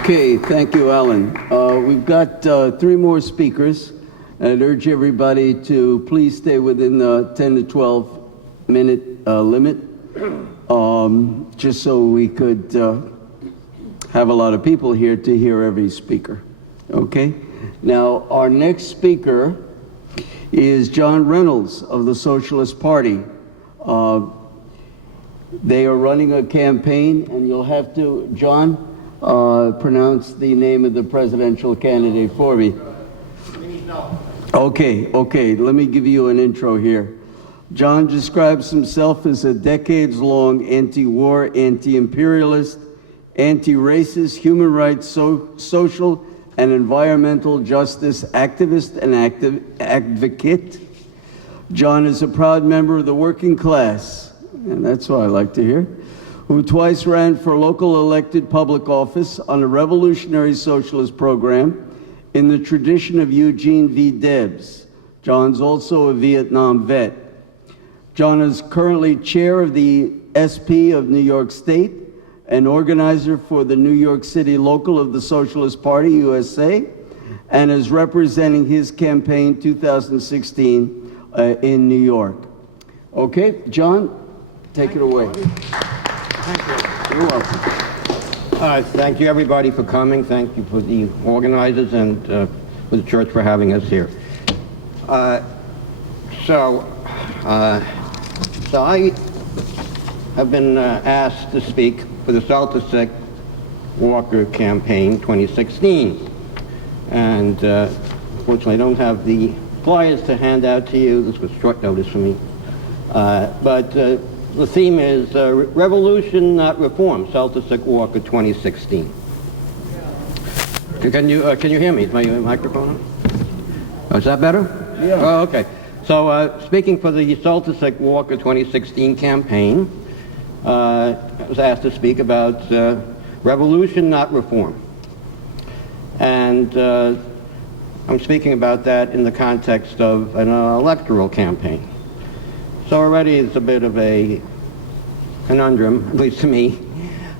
Okay, thank you, Alan. We've got 3 more speakers. I'd urge everybody to please stay within the 10 to 12 minute limit, just so we could have a lot of people here to hear every speaker. Okay? Now, our next speaker is John Reynolds of the Socialist Party. They are running a campaign, and you'll have to, John, pronounce the name of the presidential candidate for me. Okay, let me give you an intro here. John describes himself as a decades-long anti-war, anti-imperialist, anti-racist, human rights, social and environmental justice activist and advocate. John is a proud member of the working class, and that's what I like to hear, who twice ran for local elected public office on a revolutionary socialist program in the tradition of Eugene V. Debs. John's also a Vietnam vet. John is currently chair of the SP of New York State, an organizer for the New York City local of the Socialist Party, USA, and is representing his campaign 2016 in New York. Okay, John, take it away. Thank you. You're welcome. Thank you, everybody, for coming. Thank you for the organizers and for the church for having us here. So I have been asked to speak for the Saltersick Walker campaign 2016. And unfortunately, I don't have the flyers to hand out to you. This was short notice for me. But the theme is Revolution, Not Reform, Saltersick Walker 2016. Can you hear me? Is my microphone on? Oh, is that better? Yeah. Oh, okay. So speaking for the Saltersick Walker 2016 campaign, I was asked to speak about revolution, not reform. And I'm speaking about that in the context of an electoral campaign. So already it's a bit of a conundrum, at least to me,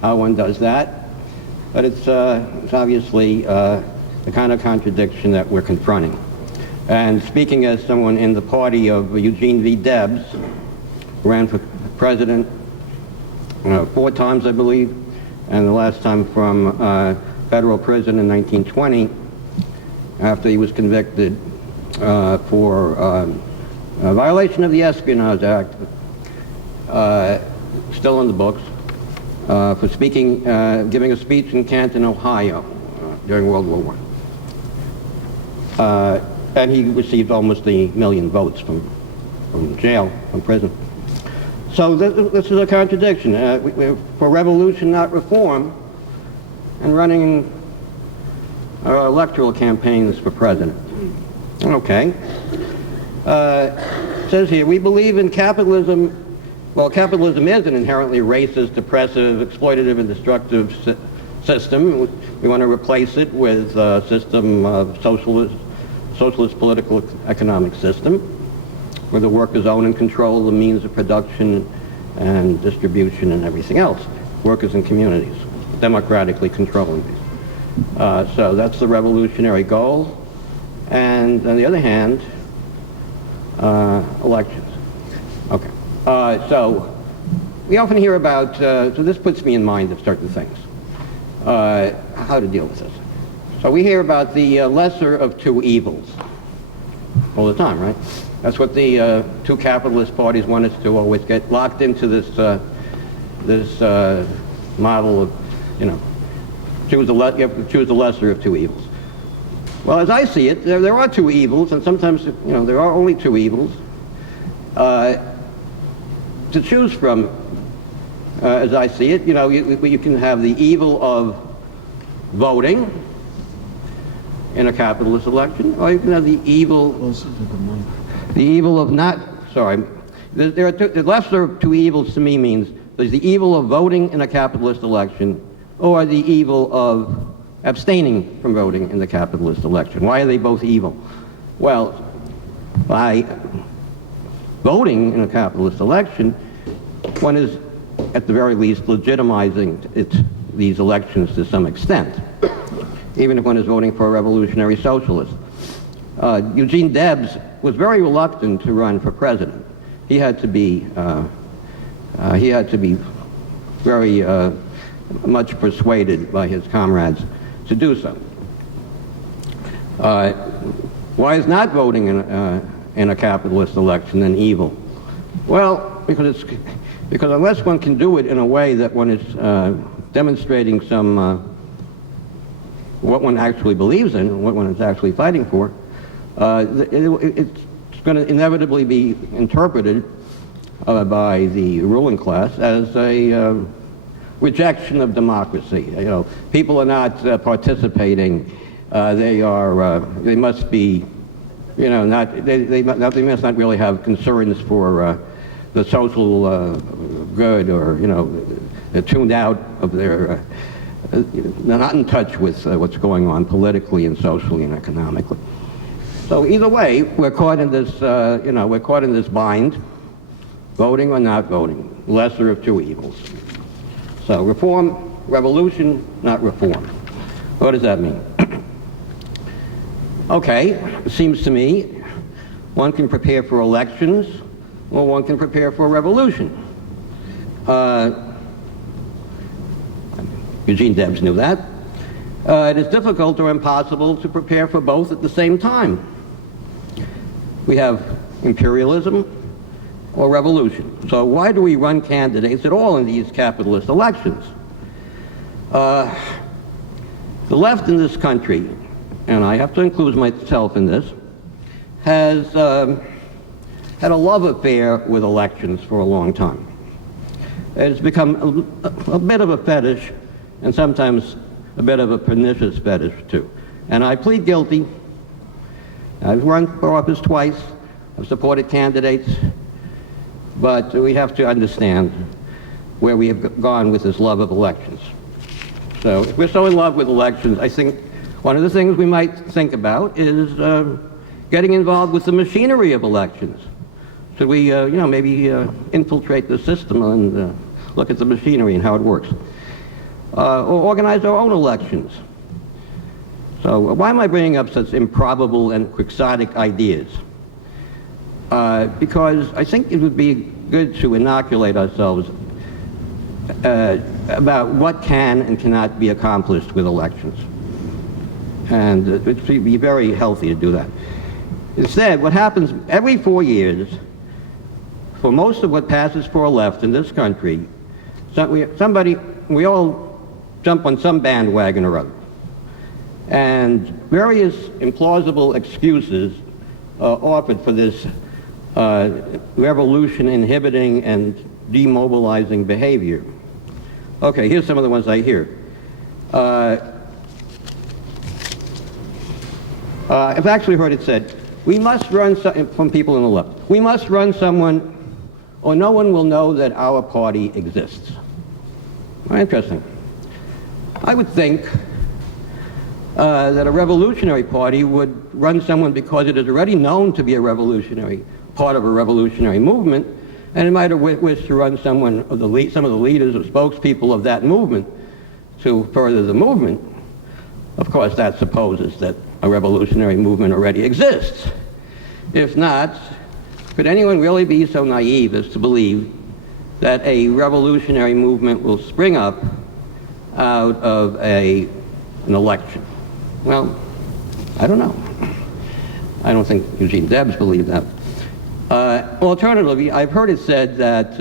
how one does that. But it's obviously the kind of contradiction that we're confronting. And speaking as someone in the party of Eugene V. Debs, who ran for president 4 times, I believe, and the last time from federal prison in 1920, after he was convicted for violation of the Espionage Act, still in the books, for speaking, giving a speech in Canton, Ohio, during World War I. And he received almost 1 million votes from jail, from prison. So this is a contradiction. We're for revolution, not reform, and running electoral campaigns for president. Okay. It says here, we believe in capitalism. Well, capitalism is an inherently racist, oppressive, exploitative, and destructive system. We want to replace it with a system of socialist political economic system, where the workers own and control the means of production and distribution and everything else. Workers and communities, democratically controlling these. So that's the revolutionary goal. And on the other hand, elections. Okay. So we often hear about, so this puts me in mind of certain things, how to deal with this. So we hear about the lesser of 2 evils all the time, right? That's what the 2 capitalist parties want us to always get locked into this model of, you have to choose the lesser of 2 evils. Well, as I see it, there are 2 evils, and sometimes, there are only 2 evils to choose from. As I see it, you can have the evil of voting in a capitalist election, or you can have the evil of not, there are the lesser of 2 evils to me means there's the evil of voting in a capitalist election, or the evil of abstaining from voting in the capitalist election. Why are they both evil? Well, by voting in a capitalist election, one is, at the very least, legitimizing these elections to some extent. even if one is voting for a revolutionary socialist. Eugene Debs was very reluctant to run for president. He had to be very much persuaded by his comrades to do so. Why is not voting in a capitalist election an evil? Well, because unless one can do it in a way that one is demonstrating some what one actually believes in, what one is actually fighting for, it's going to inevitably be interpreted by the ruling class as a rejection of democracy. You know, people are not participating. They must be, you know, they must not really have concerns for the social good, or, you know, they're tuned out of their, they're not in touch with what's going on politically and socially and economically. So either way, we're caught in this, you know, we're caught in this bind, voting or not voting, lesser of two evils. So reform, revolution, not reform. What does that mean? Okay, it seems to me one can prepare for elections or one can prepare for a revolution. Eugene Debs knew that. It is difficult or impossible to prepare for both at the same time. We have imperialism or revolution. So why do we run candidates at all in these capitalist elections? The left in this country, and I have to include myself in this, has had a love affair with elections for a long time. It's become a bit of a fetish, and sometimes a bit of a pernicious fetish too. And I plead guilty. I've run for office twice. I've supported candidates. But we have to understand where we have gone with this love of elections. So if we're so in love with elections, I think one of the things we might think about is getting involved with the machinery of elections. Should we, you know, maybe infiltrate the system and look at the machinery and how it works? Or organize our own elections. So why am I bringing up such improbable and quixotic ideas? Because I think it would be good to inoculate ourselves about what can and cannot be accomplished with elections. And it would be very healthy to do that. Instead, what happens every 4 years, for most of what passes for a left in this country, we all jump on some bandwagon or other. And various implausible excuses are offered for this revolution inhibiting and demobilizing behavior. Okay, here's some of the ones I hear. I've actually heard it said, we must run, from people on the left, we must run someone or no one will know that our party exists. Very interesting. I would think that a revolutionary party would run someone because it is already known to be a revolutionary, part of a revolutionary movement, and it might have wished to run some of the leaders or spokespeople of that movement to further the movement. Of course, that supposes that a revolutionary movement already exists. If not, could anyone really be so naive as to believe that a revolutionary movement will spring up out of an election? Well, I don't know. I don't think Eugene Debs believed that. Alternatively, I've heard it said that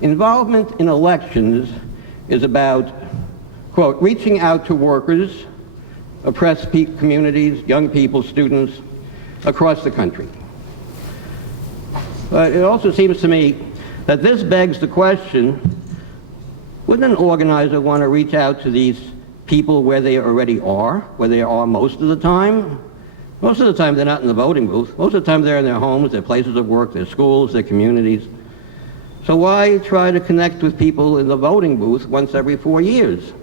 involvement in elections is about, quote, reaching out to workers, oppressed communities, young people, students across the country. But it also seems to me that this begs the question, wouldn't an organizer want to reach out to these people where they already are, where they are most of the time? Most of the time they're not in the voting booth. Most of the time they're in their homes, their places of work, their schools, their communities. So why try to connect with people in the voting booth once every 4 years?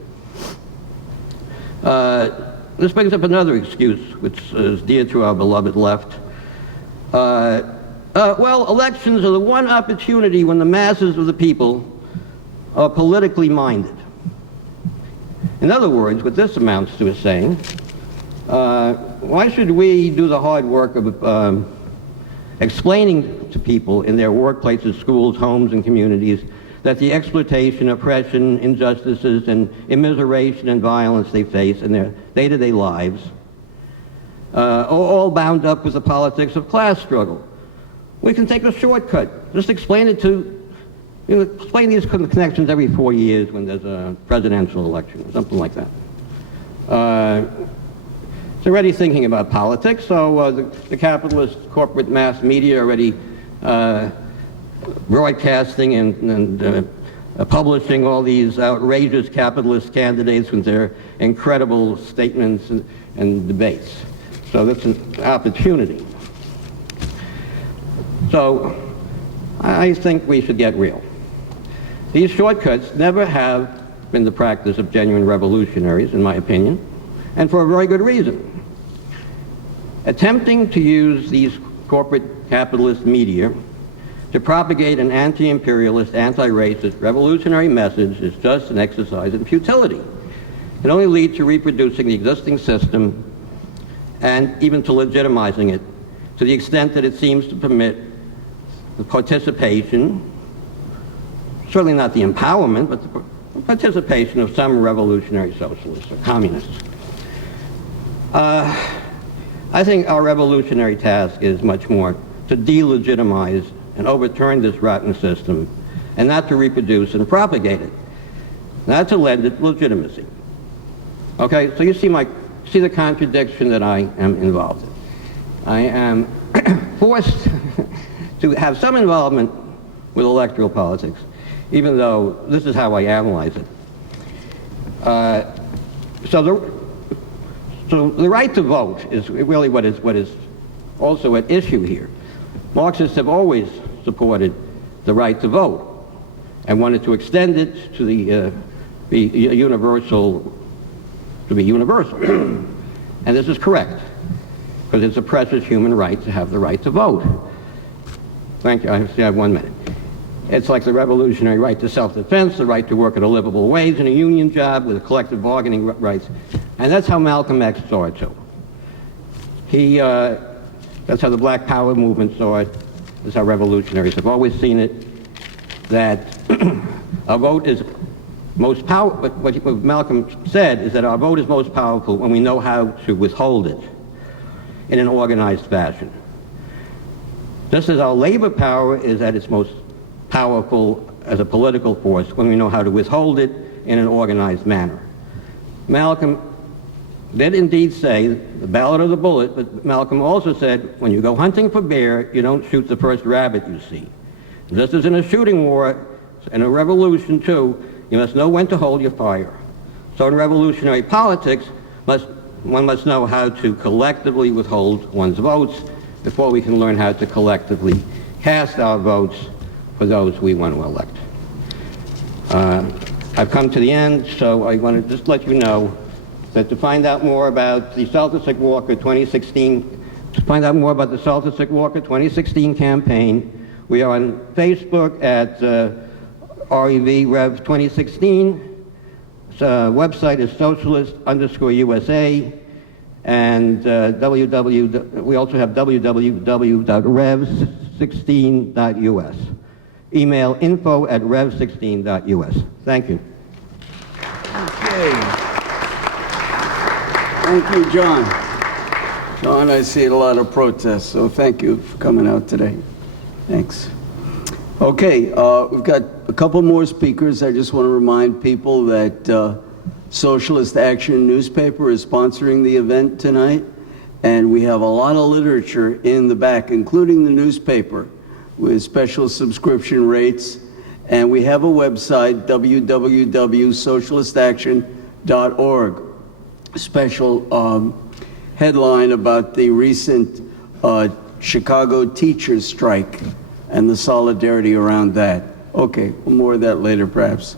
This brings up another excuse, which is dear to our beloved left. Well, elections are the one opportunity when the masses of the people are politically minded. In other words, what this amounts to is saying, why should we do the hard work of explaining to people in their workplaces, schools, homes, and communities that the exploitation, oppression, injustices, and immiseration and violence they face in their day-to-day lives are all bound up with the politics of class struggle? We can take a shortcut. Just explain it explain these connections every 4 years when there's a presidential election, or something like that. It's already thinking about politics, so the capitalist corporate mass media already broadcasting and publishing all these outrageous capitalist candidates with their incredible statements and debates. So that's an opportunity. So I think we should get real. These shortcuts never have been the practice of genuine revolutionaries, in my opinion, and for a very good reason. Attempting to use these corporate capitalist media to propagate an anti-imperialist, anti-racist, revolutionary message is just an exercise in futility. It only leads to reproducing the existing system and even to legitimizing it to the extent that it seems to permit the participation, certainly not the empowerment, but the participation of some revolutionary socialists or communists. I think our revolutionary task is much more to delegitimize and overturn this rotten system, and not to reproduce and propagate it, not to lend it legitimacy. Okay, so you see the contradiction that I am involved in. I am forced to have some involvement with electoral politics, even though this is how I analyze it. So the right to vote is really what is also at issue here. Marxists have always supported the right to vote and wanted to extend it to be universal. And this is correct, because it's a precious human right to have the right to vote. Thank you. I have 1 minute. It's like the revolutionary right to self-defense, the right to work at a livable wage in a union job with collective bargaining rights. And that's how Malcolm X saw it too. That's how the Black Power movement saw it. That's how revolutionaries have always seen it, that a vote is most powerful. But what Malcolm said is that our vote is most powerful when we know how to withhold it in an organized fashion. Just as our labor power is at its most powerful as a political force when we know how to withhold it in an organized manner. Malcolm did indeed say the ballad of the bullet, but Malcolm also said, when you go hunting for bear, you don't shoot the first rabbit you see. Just as in a shooting war, and a revolution too, you must know when to hold your fire. So in revolutionary politics, one must know how to collectively withhold one's votes before we can learn how to collectively cast our votes for those we want to elect. I've come to the end, so I want to just let you know that to find out more about the Walker 2016 campaign, we are on Facebook at Rev 2016. Website is socialist_USA, and we also have www.rev16.us. Email info@rev16.us. Thank you. Okay. Thank you, John. John, I see a lot of protests, so thank you for coming out today. Thanks. Okay, we've got a couple more speakers. I just want to remind people that Socialist Action newspaper is sponsoring the event tonight, and we have a lot of literature in the back, including the newspaper, with special subscription rates. And we have a website, www.socialistaction.org. Special headline about the recent Chicago teachers strike and the solidarity around that. Okay, more of that later perhaps.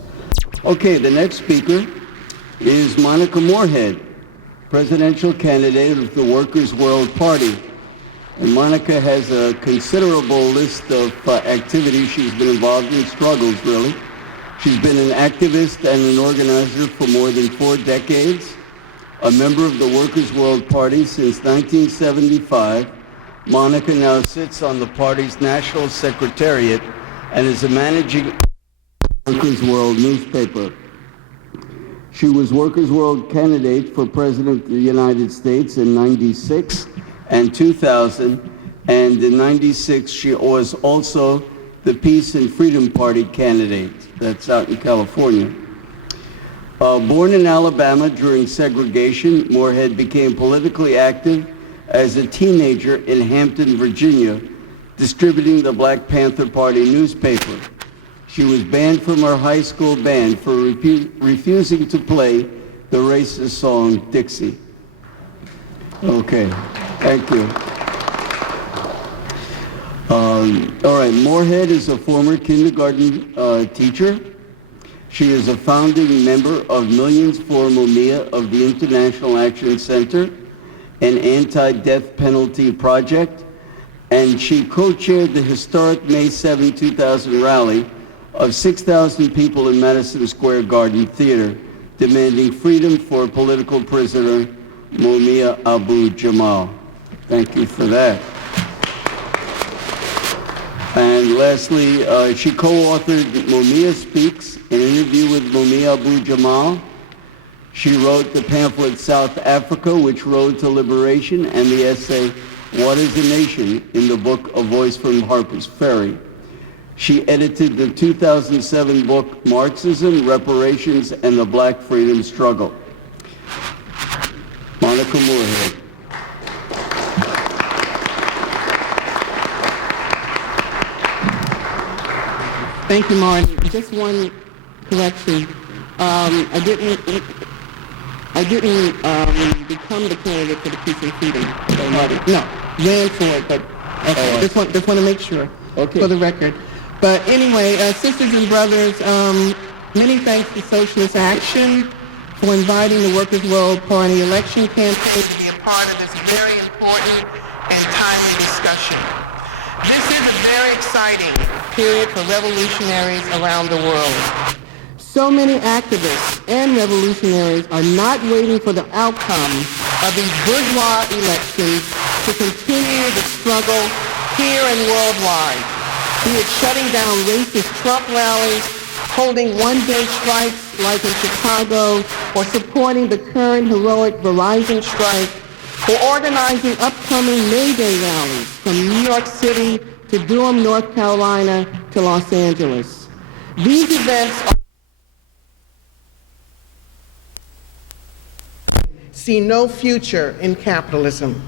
Okay, the next speaker is Monica Moorhead, presidential candidate of the Workers' World Party. And Monica has a considerable list of activities she's been involved in, struggles really. She's been an activist and an organizer for more than 4 decades, a member of the Workers' World Party since 1975. Monica now sits on the party's national secretariat and is a managing Workers' World newspaper. She was Workers' World candidate for President of the United States in 96 and 2000, and in 96 she was also the Peace and Freedom Party candidate. That's out in California. Born in Alabama during segregation, Moorhead became politically active as a teenager in Hampton, Virginia, distributing the Black Panther Party newspaper. She was banned from her high school band for refusing to play the racist song Dixie. Okay, thank you. All right, Moorhead is a former kindergarten teacher. She is a founding member of Millions for Mumia of the International Action Center, an anti-death penalty project, and she co-chaired the historic May 7, 2000 rally of 6,000 people in Madison Square Garden Theater demanding freedom for political prisoner Mumia Abu-Jamal. Thank you for that. And lastly, she co-authored Mumia Speaks, an interview with Mumia Abu-Jamal. She wrote the pamphlet South Africa, Which Road to Liberation, and the essay What is a Nation in the book A Voice from Harper's Ferry. She edited the 2007 book Marxism, Reparations, and the Black Freedom Struggle. Monica Moorhead. Thank you, Martin. Just one correction. I didn't become the candidate for the Peace and Freedom Party. No, ran for it, but just want to make sure for the record. But anyway, sisters and brothers, many thanks to Socialist Action for inviting the Workers' World Party election campaign to be a part of this very important and timely discussion. This is a very exciting period for revolutionaries around the world. So many activists and revolutionaries are not waiting for the outcome of these bourgeois elections to continue the struggle here and worldwide, be it shutting down racist Trump rallies, holding one-day strikes like in Chicago, or supporting the current heroic Verizon strike, or organizing upcoming May Day rallies from New York City to Durham, North Carolina to Los Angeles. These events see no future in capitalism.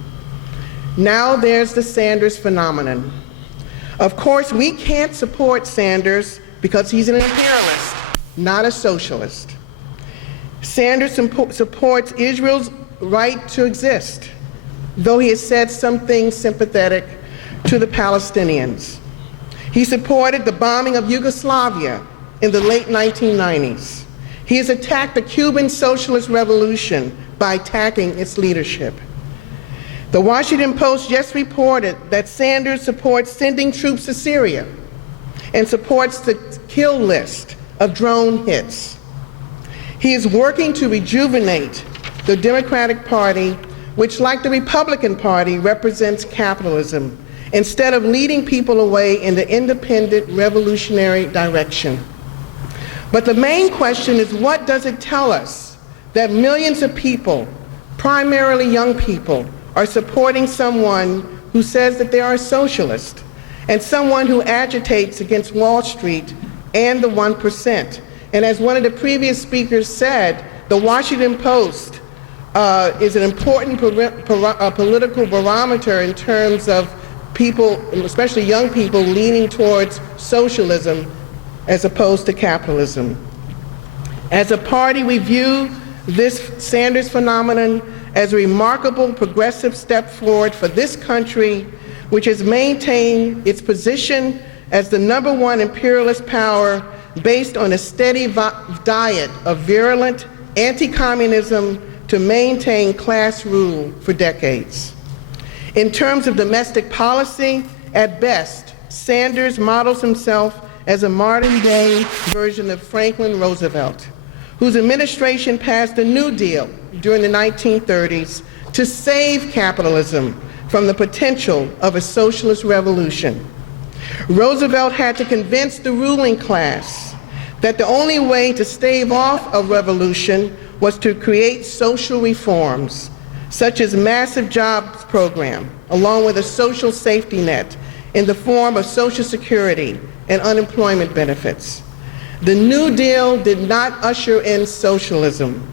Now there's the Sanders phenomenon. Of course, we can't support Sanders because he's an imperialist, not a socialist. Sanders supports Israel's right to exist, though he has said some things sympathetic to the Palestinians. He supported the bombing of Yugoslavia in the late 1990s. He has attacked the Cuban Socialist Revolution by attacking its leadership. The Washington Post just reported that Sanders supports sending troops to Syria and supports the kill list of drone hits. He is working to rejuvenate the Democratic Party, which, like the Republican Party, represents capitalism, instead of leading people away in the independent revolutionary direction. But the main question is, what does it tell us that millions of people, primarily young people, are supporting someone who says that they are a socialist and someone who agitates against Wall Street and the 1%? And as one of the previous speakers said, the Washington Post is an important political barometer in terms of people, especially young people, leaning towards socialism as opposed to capitalism. As a party, we view this Sanders phenomenon as a remarkable progressive step forward for this country, which has maintained its position as the #1 imperialist power based on a steady diet of virulent anti-communism to maintain class rule for decades. In terms of domestic policy, at best, Sanders models himself as a modern-day version of Franklin Roosevelt, whose administration passed the New Deal during the 1930s to save capitalism from the potential of a socialist revolution. Roosevelt had to convince the ruling class that the only way to stave off a revolution was to create social reforms, such as massive jobs program, along with a social safety net in the form of Social Security and unemployment benefits. The New Deal did not usher in socialism,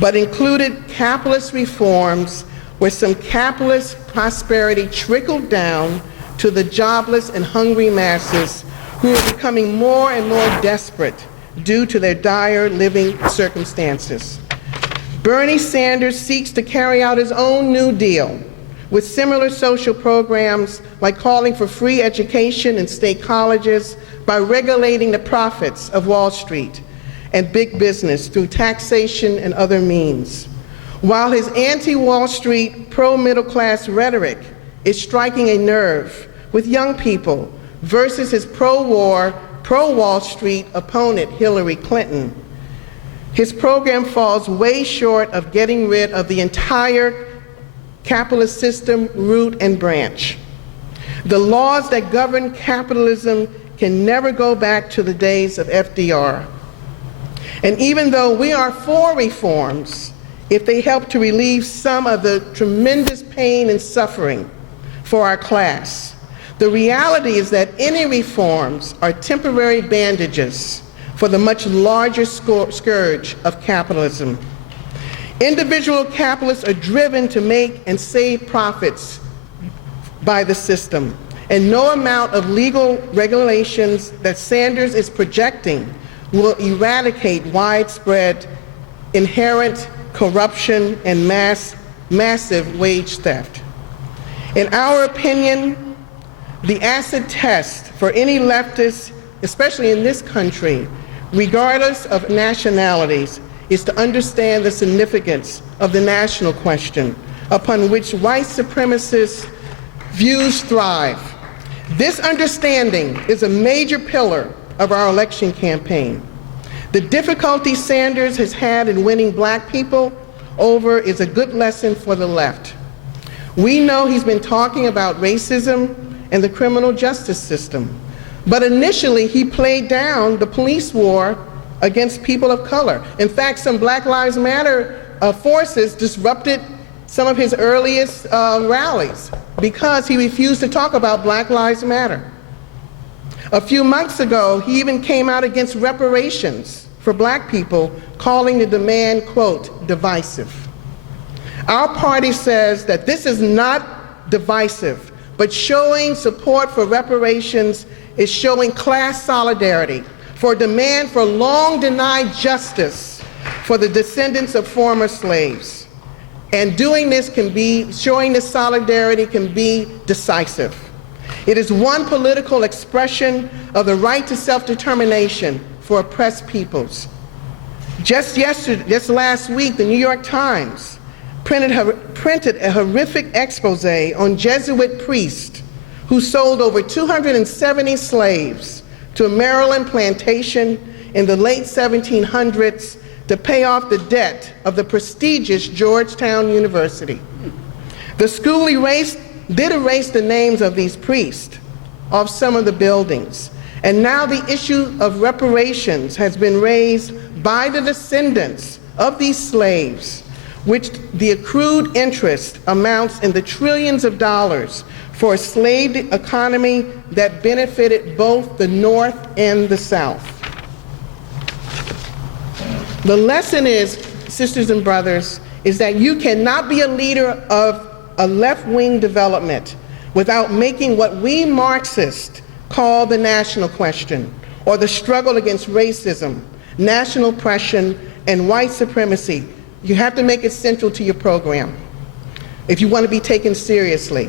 but included capitalist reforms where some capitalist prosperity trickled down to the jobless and hungry masses who were becoming more and more desperate due to their dire living circumstances. Bernie Sanders seeks to carry out his own New Deal with similar social programs like calling for free education in state colleges by regulating the profits of Wall Street and big business through taxation and other means. While his anti-Wall Street, pro-middle class rhetoric is striking a nerve with young people versus his pro-war, pro-Wall Street opponent, Hillary Clinton, his program falls way short of getting rid of the entire capitalist system, root and branch. The laws that govern capitalism can never go back to the days of FDR. And even though we are for reforms, if they help to relieve some of the tremendous pain and suffering for our class, the reality is that any reforms are temporary bandages for the much larger scourge of capitalism. Individual capitalists are driven to make and save profits by the system, and no amount of legal regulations that Sanders is projecting will eradicate widespread inherent corruption and massive wage theft. In our opinion, the acid test for any leftist, especially in this country, regardless of nationalities, is to understand the significance of the national question upon which white supremacist views thrive. This understanding is a major pillar of our election campaign. The difficulty Sanders has had in winning black people over is a good lesson for the left. We know he's been talking about racism and the criminal justice system, but initially he played down the police war against people of color. In fact, some Black Lives Matter forces disrupted some of his earliest rallies because he refused to talk about Black Lives Matter. A few months ago, he even came out against reparations for black people, calling the demand, quote, divisive. Our party says that this is not divisive, but showing support for reparations is showing class solidarity for demand for long denied justice for the descendants of former slaves. And doing this can be, showing this solidarity can be decisive. It is one political expression of the right to self-determination for oppressed peoples. Just last week, the New York Times printed a horrific expose on Jesuit priests who sold over 270 slaves to a Maryland plantation in the late 1700s to pay off the debt of the prestigious Georgetown University. The school did erase the names of these priests off some of the buildings, and now the issue of reparations has been raised by the descendants of these slaves, which the accrued interest amounts in the trillions of dollars for a slave economy that benefited both the North and the South. The lesson is, sisters and brothers, is that you cannot be a leader of a left-wing development without making what we Marxists call the national question, or the struggle against racism, national oppression, and white supremacy. You have to make it central to your program if you want to be taken seriously.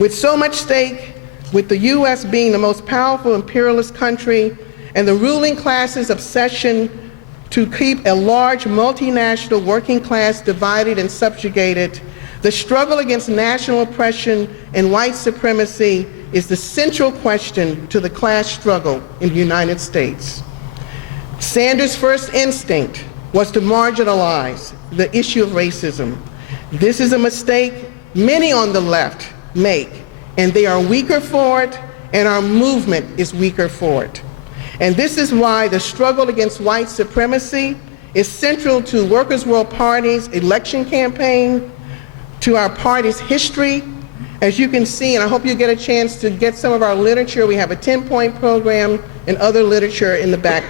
With so much stake, with the U.S. being the most powerful imperialist country and the ruling class's obsession to keep a large multinational working class divided and subjugated, the struggle against national oppression and white supremacy is the central question to the class struggle in the United States. Sanders' first instinct was to marginalize the issue of racism. This is a mistake many on the left make, and they are weaker for it, and our movement is weaker for it. And this is why the struggle against white supremacy is central to Workers' World Party's election campaign, to our party's history. As you can see, and I hope you get a chance to get some of our literature, we have a 10-point program and other literature in the back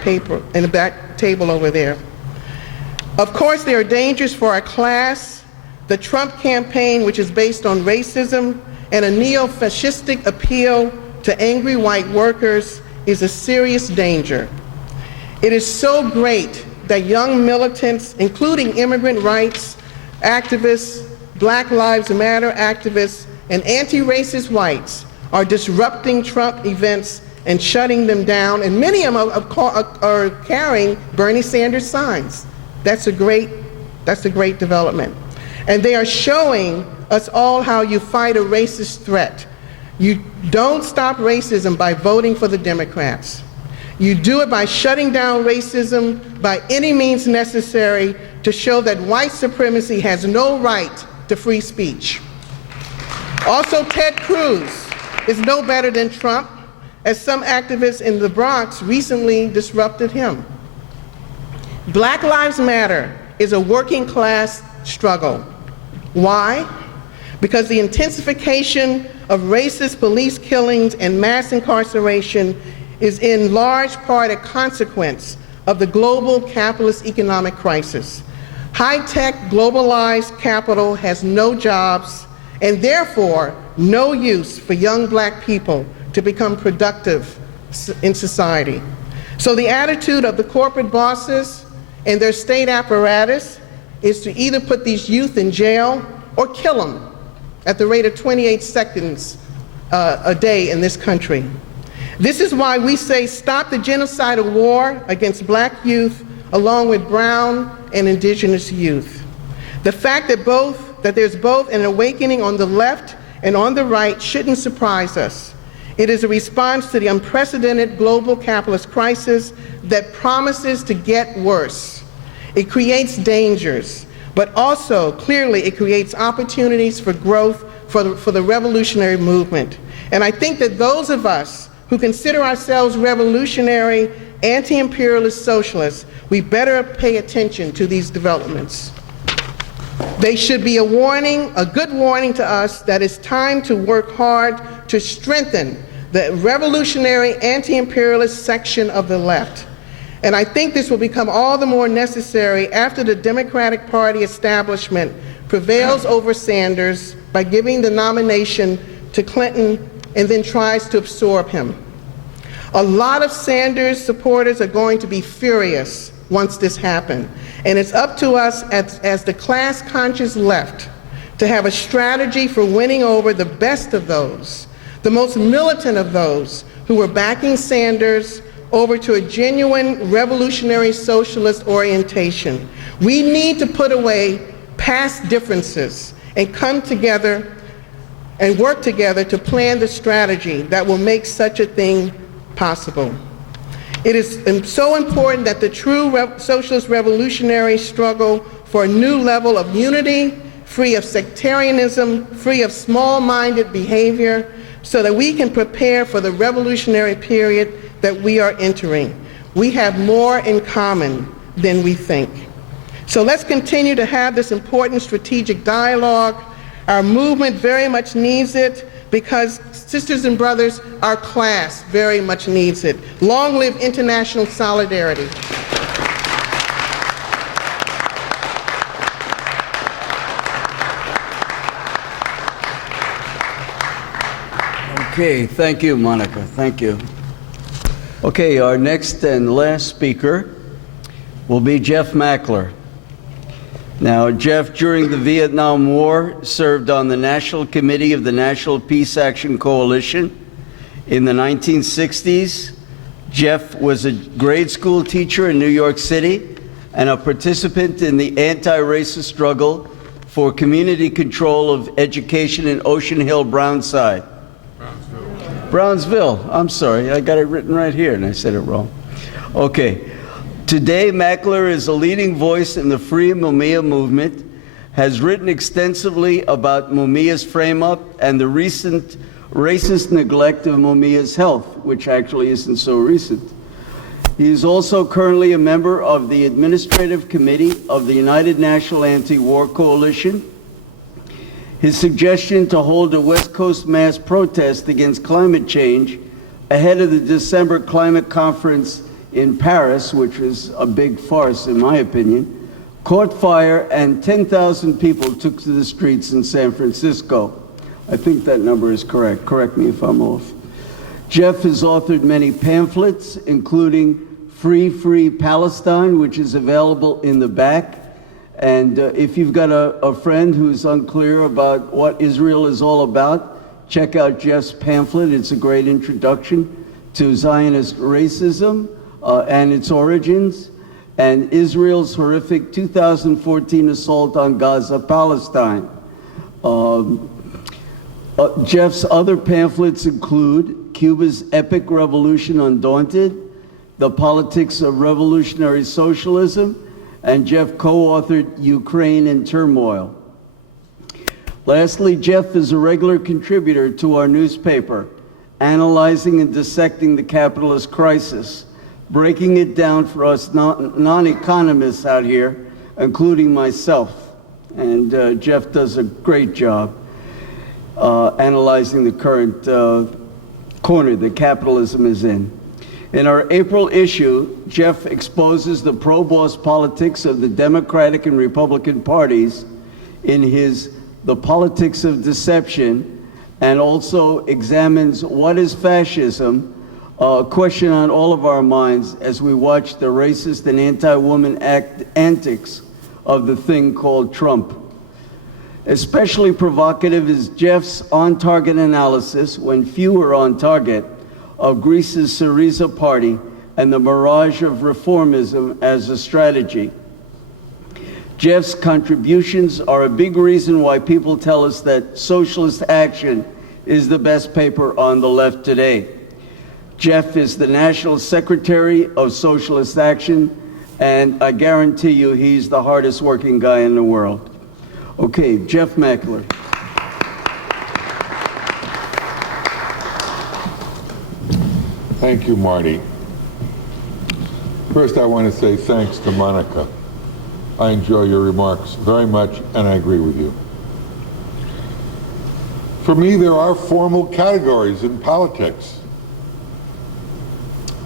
table over there. Of course, there are dangers for our class. The Trump campaign, which is based on racism and a neo-fascistic appeal to angry white workers, is a serious danger. It is so great that young militants, including immigrant rights activists, Black Lives Matter activists, and anti-racist whites are disrupting Trump events and shutting them down, and many of them are carrying Bernie Sanders signs. That's a great development. And they are showing us all how you fight a racist threat. You don't stop racism by voting for the Democrats. You do it by shutting down racism by any means necessary to show that white supremacy has no right to free speech. Also, Ted Cruz is no better than Trump, as some activists in the Bronx recently disrupted him. Black Lives Matter is a working class struggle. Why? Because the intensification of racist police killings and mass incarceration is in large part a consequence of the global capitalist economic crisis. High-tech, globalized capital has no jobs and therefore no use for young black people to become productive in society. So the attitude of the corporate bosses and their state apparatus is to either put these youth in jail or kill them at the rate of 28 seconds a day in this country. This is why we say stop the genocidal war against black youth along with brown and indigenous youth. The fact that there's both an awakening on the left and on the right shouldn't surprise us. It is a response to the unprecedented global capitalist crisis that promises to get worse. It creates dangers, but also clearly it creates opportunities for growth for the revolutionary movement. And I think that those of us who consider ourselves revolutionary, anti-imperialist socialists, we better pay attention to these developments. They should be a warning, a good warning to us that it's time to work hard to strengthen the revolutionary anti-imperialist section of the left. And I think this will become all the more necessary after the Democratic Party establishment prevails over Sanders by giving the nomination to Clinton and then tries to absorb him. A lot of Sanders supporters are going to be furious once this happens. And it's up to us as the class-conscious left to have a strategy for winning over the best of those, the most militant of those who were backing Sanders over to a genuine revolutionary socialist orientation. We need to put away past differences and come together and work together to plan the strategy that will make such a thing possible. It is so important that the true socialist revolutionary struggle for a new level of unity, free of sectarianism, free of small-minded behavior, so that we can prepare for the revolutionary period that we are entering. We have more in common than we think. So let's continue to have this important strategic dialogue. Our movement very much needs it because, sisters and brothers, our class very much needs it. Long live international solidarity. Okay, thank you, Monica. Thank you. Okay, our next and last speaker will be Jeff Mackler. Now, Jeff, during the Vietnam War, served on the National Committee of the National Peace Action Coalition. In the 1960s, Jeff was a grade school teacher in New York City and a participant in the anti-racist struggle for community control of education in Ocean Hill, Brownside. Brownsville. I'm sorry, I got it written right here and I said it wrong. Okay. Today, Mackler is a leading voice in the Free Mumia movement, has written extensively about Mumia's frame-up and the recent racist neglect of Mumia's health, which actually isn't so recent. He is also currently a member of the Administrative Committee of the United National Anti-War Coalition. His suggestion to hold a West Coast mass protest against climate change ahead of the December climate conference in Paris, which was a big farce in my opinion, caught fire and 10,000 people took to the streets in San Francisco. I think that number is correct. Correct me if I'm off. Jeff has authored many pamphlets, including Free Palestine, which is available in the back. And if you've got a friend who's unclear about what Israel is all about, check out Jeff's pamphlet. It's a great introduction to Zionist racism and its origins, and Israel's horrific 2014 assault on Gaza, Palestine. Jeff's other pamphlets include Cuba's Epic Revolution Undaunted, The Politics of Revolutionary Socialism, and Jeff co-authored Ukraine in Turmoil. Lastly, Jeff is a regular contributor to our newspaper, analyzing and dissecting the capitalist crisis, breaking it down for us non-economists out here, including myself. And Jeff does a great job analyzing the current corner that capitalism is in. In our April issue, Jeff exposes the pro-boss politics of the Democratic and Republican parties in his The Politics of Deception, and also examines what is fascism, a question on all of our minds as we watch the racist and anti-woman antics of the thing called Trump. Especially provocative is Jeff's on-target analysis, when few are on target, of Greece's Syriza party and the mirage of reformism as a strategy. Jeff's contributions are a big reason why people tell us that Socialist Action is the best paper on the left today. Jeff is the National Secretary of Socialist Action, and I guarantee you he's the hardest working guy in the world. Okay, Jeff Mackler. Thank you, Marty. First, I want to say thanks to Monica. I enjoy your remarks very much, and I agree with you. For me, there are formal categories in politics.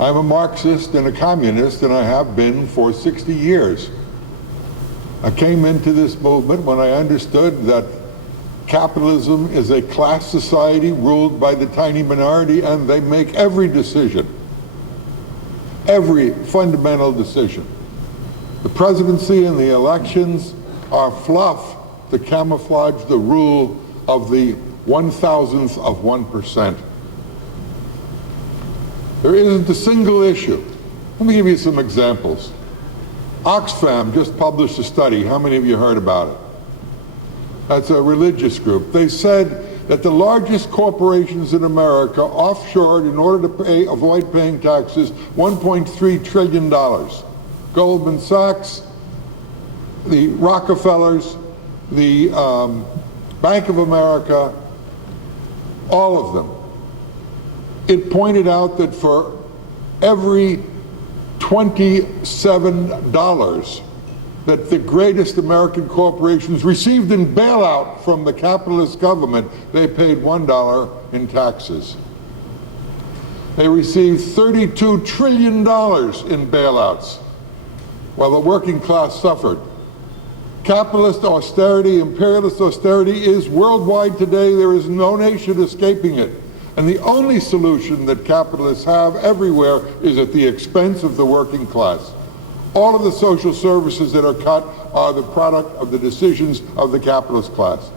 I'm a Marxist and a communist, and I have been for 60 years. I came into this movement when I understood that capitalism is a class society ruled by the tiny minority, and they make every decision, every fundamental decision. The presidency and the elections are fluff to camouflage the rule of the 1,000th of 1%. There isn't a single issue. Let me give you some examples. Oxfam just published a study. How many of you heard about it? That's a religious group. They said that the largest corporations in America offshored in order to avoid paying taxes $1.3 trillion. Goldman Sachs, the Rockefellers, the Bank of America, all of them. It pointed out that for every $27 that the greatest American corporations received in bailout from the capitalist government, they paid $1 in taxes. They received $32 trillion in bailouts, while the working class suffered. Capitalist austerity, imperialist austerity is worldwide today. There is no nation escaping it. And the only solution that capitalists have everywhere is at the expense of the working class. All of the social services that are cut are the product of the decisions of the capitalist class.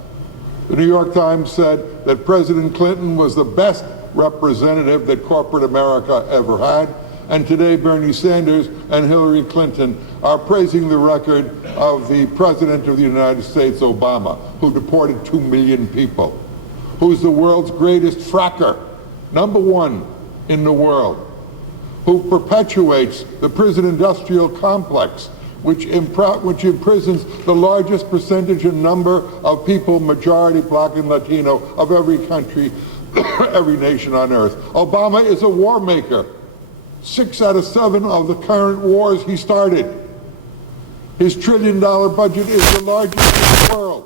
The New York Times said that President Clinton was the best representative that corporate America ever had. And today Bernie Sanders and Hillary Clinton are praising the record of the President of the United States, Obama, who deported 2 million people, who's the world's greatest fracker, #1 in the world, who perpetuates the prison industrial complex, which imprisons the largest percentage and number of people, majority black and Latino, of every country, every nation on earth. Obama is a war maker. 6 out of 7 of the current wars he started. His $1 trillion budget is the largest in the world.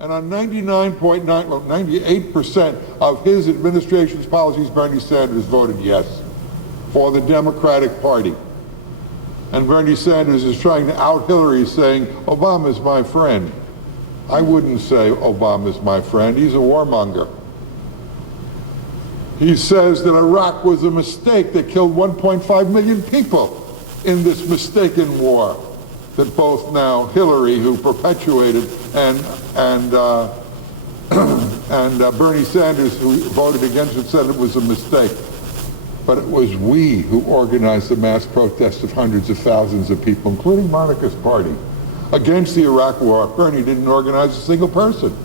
And on 98% of his administration's policies, Bernie Sanders voted yes for the Democratic Party. And Bernie Sanders is trying to out Hillary, saying, Obama's my friend. I wouldn't say Obama's my friend. He's a warmonger. He says that Iraq was a mistake that killed 1.5 million people in this mistaken war that both now Hillary, who perpetuated, and Bernie Sanders, who voted against it, said it was a mistake. But it was we who organized the mass protests of hundreds of thousands of people, including Monica's party, against the Iraq war. Bernie didn't organize a single person.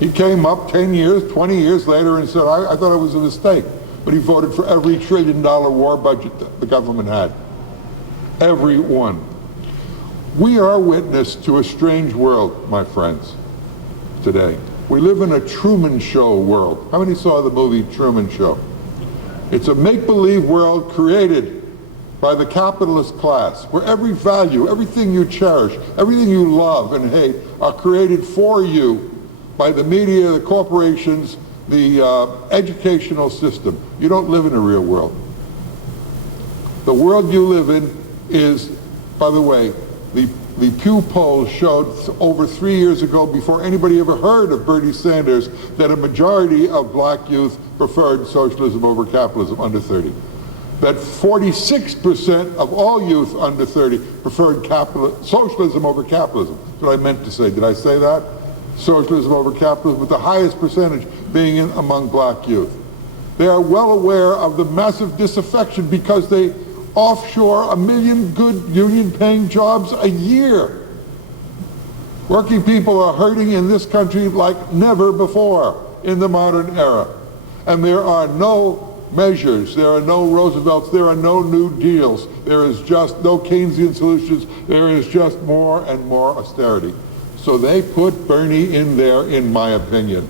He came up 10 years, 20 years later and said, I thought it was a mistake. But he voted for every $1 trillion war budget that the government had. Every one. We are witness to a strange world, my friends, today. We live in a Truman Show world. How many saw the movie Truman Show? It's a make-believe world created by the capitalist class, where every value, everything you cherish, everything you love and hate are created for you by the media, the corporations, the educational system. You don't live in a real world. The world you live in is, by the way, the Pew poll showed over 3 years ago, before anybody ever heard of Bernie Sanders, that a majority of black youth preferred socialism over capitalism under 30. That 46% of all youth under 30 preferred socialism over capitalism. That's what I meant to say. Did I say that? Socialism over capitalism, with the highest percentage being among black youth. They are well aware of the massive disaffection because they offshore 1 million good union-paying jobs a year. Working people are hurting in this country like never before in the modern era. And there are no measures, there are no Roosevelts, there are no New Deals, there is just no Keynesian solutions, there is just more and more austerity. So they put Bernie in there, in my opinion,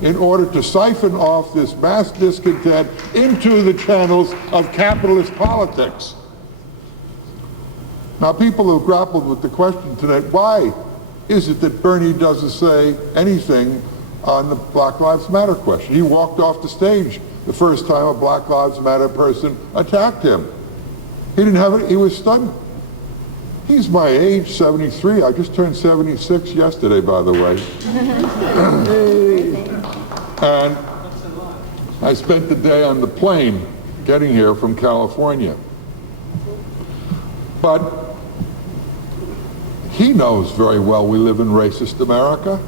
in order to siphon off this mass discontent into the channels of capitalist politics. Now, people have grappled with the question tonight, why is it that Bernie doesn't say anything on the Black Lives Matter question? He walked off the stage the first time a Black Lives Matter person attacked him. He didn't have it, he was stunned. He's my age, 73. I just turned 76 yesterday, by the way. And I spent the day on the plane getting here from California. But he knows very well we live in racist America.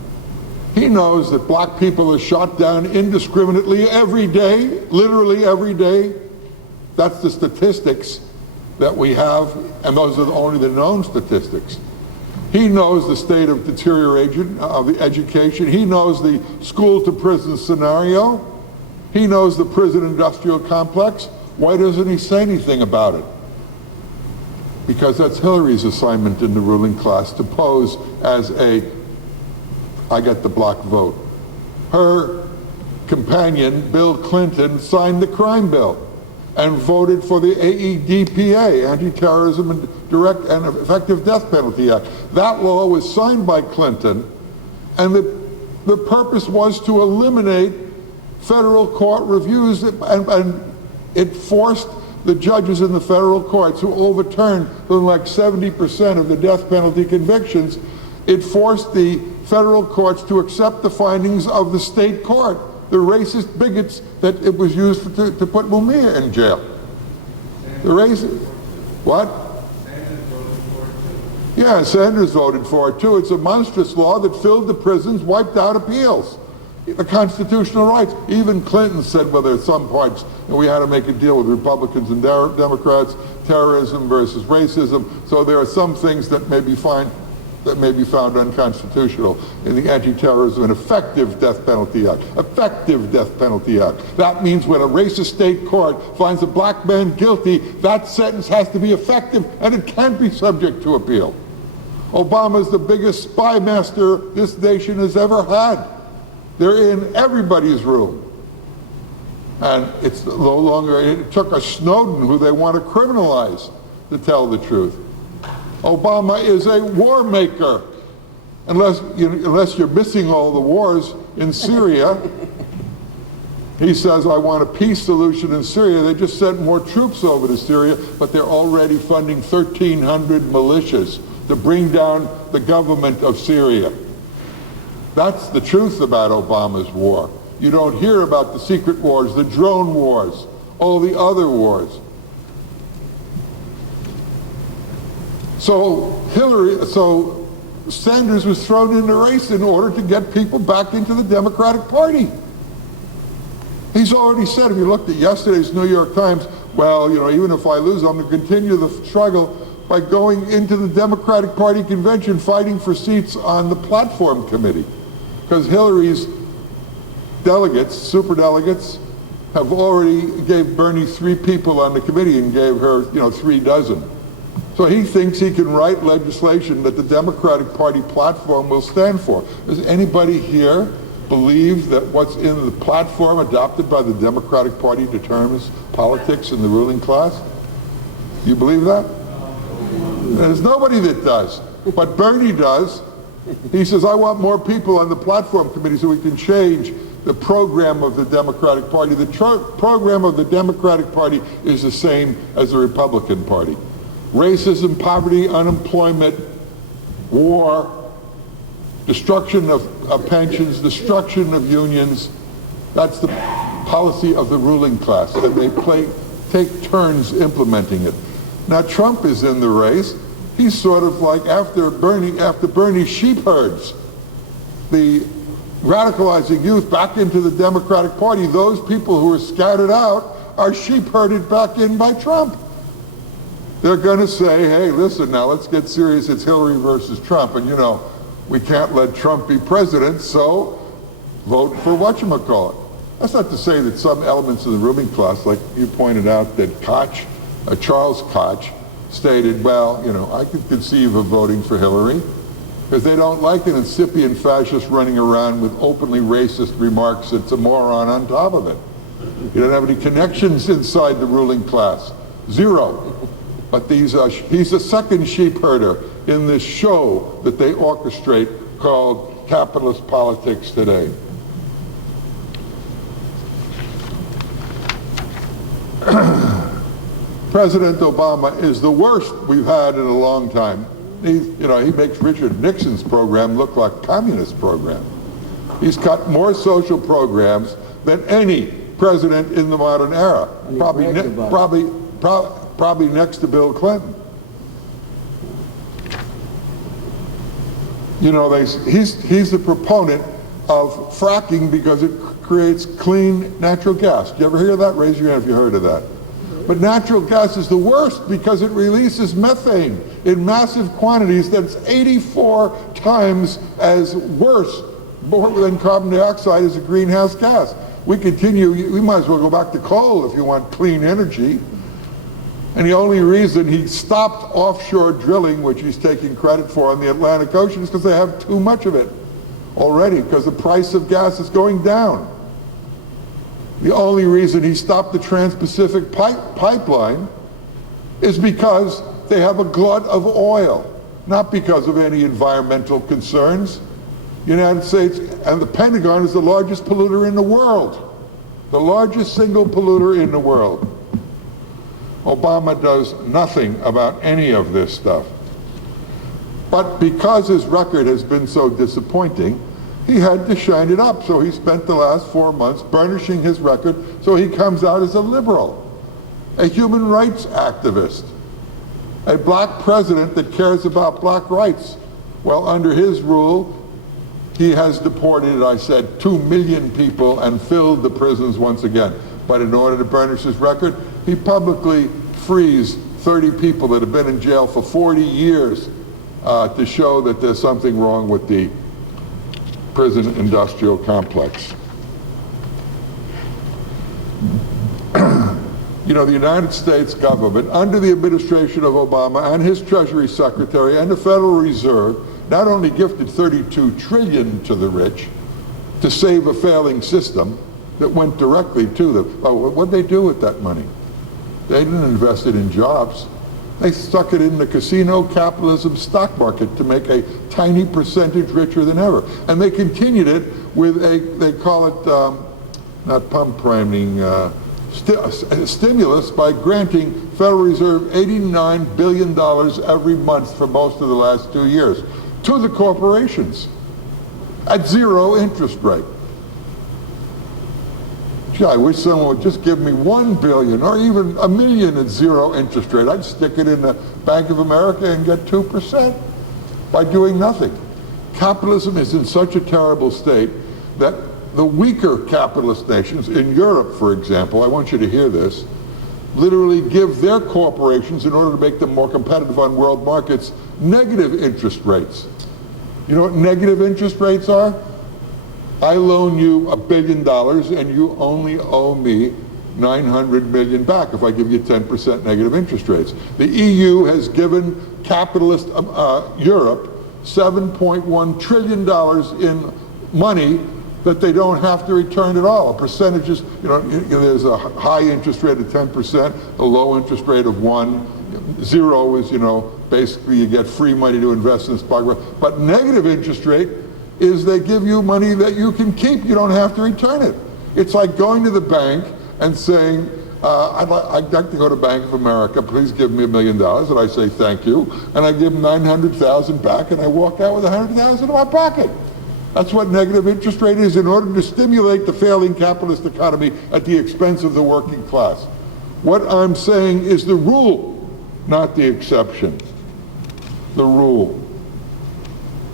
He knows that black people are shot down indiscriminately every day, literally every day. That's the statistics that we have, and those are only the known statistics. He knows the state of deterioration of the education. He knows the school-to-prison scenario. He knows the prison industrial complex. Why doesn't he say anything about it? Because that's Hillary's assignment in the ruling class, to pose as I get the black vote. Her companion, Bill Clinton, signed the crime bill and voted for the AEDPA, Anti-Terrorism and Direct and Effective Death Penalty Act. That law was signed by Clinton, and the purpose was to eliminate federal court reviews, and it forced the judges in the federal courts who overturned like 70% of the death penalty convictions. It forced the federal courts to accept the findings of the state court, the racist bigots that it was used to put Mumia in jail. The racist, what? Yeah, Sanders voted for it too. It's a monstrous law that filled the prisons, wiped out appeals, the constitutional rights. Even Clinton said, well, there's some parts, and we had to make a deal with Republicans and Democrats, terrorism versus racism, so there are some things that may be fine. that may be found unconstitutional in the Anti-Terrorism and Effective Death Penalty Act. Effective Death Penalty Act. That means when a racist state court finds a black man guilty, that sentence has to be effective and it can't be subject to appeal. Obama is the biggest spy master this nation has ever had. They're in everybody's room. And it's no longer, it took a Snowden who they want to criminalize to tell the truth. Obama is a war maker. Unless you're missing all the wars in Syria. He says, I want a peace solution in Syria. They just sent more troops over to Syria, but they're already funding 1,300 militias to bring down the government of Syria. That's the truth about Obama's war. You don't hear about the secret wars, the drone wars, all the other wars. So Sanders was thrown in the race in order to get people back into the Democratic Party. He's already said, if you looked at yesterday's New York Times, well, even if I lose, I'm going to continue the struggle by going into the Democratic Party convention, fighting for seats on the platform committee. Because Hillary's delegates, superdelegates, have already gave Bernie 3 people on the committee and gave her, 3 dozen. So he thinks he can write legislation that the Democratic Party platform will stand for. Does anybody here believe that what's in the platform adopted by the Democratic Party determines politics in the ruling class? You believe that? There's nobody that does. But Bernie does. He says, I want more people on the platform committee so we can change the program of the Democratic Party. The program of the Democratic Party is the same as the Republican Party. Racism, poverty, unemployment, war, destruction of pensions, destruction of unions. That's the policy of the ruling class, and they take turns implementing it. Now Trump is in the race. He's sort of like after Bernie sheep herds the radicalizing youth back into the Democratic Party. Those people who are scattered out are sheep herded back in by Trump. They're going to say, hey, listen, now let's get serious. It's Hillary versus Trump. And, we can't let Trump be president, so vote for whatchamacallit. That's not to say that some elements of the ruling class, like you pointed out, that Charles Koch, stated, well, I could conceive of voting for Hillary because they don't like an incipient fascist running around with openly racist remarks that's a moron on top of it. You don't have any connections inside the ruling class. Zero. But he's a second sheep herder in this show that they orchestrate called capitalist politics today. President Obama is the worst we've had in a long time. He makes Richard Nixon's program look like a communist program. He's cut more social programs than any president in the modern era. Probably next to Bill Clinton. He's the proponent of fracking because it creates clean natural gas. Did you ever hear that? Raise your hand if you heard of that. But natural gas is the worst because it releases methane in massive quantities that's 84 times as worse than carbon dioxide as a greenhouse gas. We might as well go back to coal if you want clean energy. And the only reason he stopped offshore drilling, which he's taking credit for on the Atlantic Ocean, is because they have too much of it already, because the price of gas is going down. The only reason he stopped the Trans-Pacific pipeline is because they have a glut of oil, not because of any environmental concerns. The United States and the Pentagon is the largest polluter in the world, the largest single polluter in the world. Obama does nothing about any of this stuff. But because his record has been so disappointing, he had to shine it up. So he spent the last 4 months burnishing his record so he comes out as a liberal, a human rights activist, a black president that cares about black rights. Well, under his rule, he has deported, I said, 2 million people and filled the prisons once again. But in order to burnish his record, he publicly frees 30 people that have been in jail for 40 years to show that there's something wrong with the prison industrial complex. You know, the United States government, under the administration of Obama and his Treasury Secretary and the Federal Reserve, not only gifted $32 trillion to the rich to save a failing system that went directly to them. Oh, what'd they do with that money? They didn't invest it in jobs. They stuck it in the casino capitalism stock market to make a tiny percentage richer than ever. And they continued it with they call it, not pump priming, stimulus by granting Federal Reserve $89 billion every month for most of the last 2 years to the corporations at zero interest rate. Gee, I wish someone would just give me $1 billion or even $1 million at zero interest rate. I'd stick it in the Bank of America and get 2% by doing nothing. Capitalism is in such a terrible state that the weaker capitalist nations, in Europe, for example, I want you to hear this, literally give their corporations, in order to make them more competitive on world markets, negative interest rates. You know what negative interest rates are? I loan you $1 billion and you only owe me 900 million back if I give you 10% negative interest rates. The EU has given capitalist Europe $7.1 trillion in money that they don't have to return at all. Percentages, there's a high interest rate of 10%, a low interest rate of 1%. Zero is, basically you get free money to invest in the stock market. But negative interest rate is they give you money that you can keep. You don't have to return it. It's like going to the bank and saying, I'd like to go to Bank of America, please give me $1 million. And I say, thank you. And I give them 900,000 back and I walk out with 100,000 in my pocket. That's what negative interest rate is, in order to stimulate the failing capitalist economy at the expense of the working class. What I'm saying is the rule, not the exception. The rule.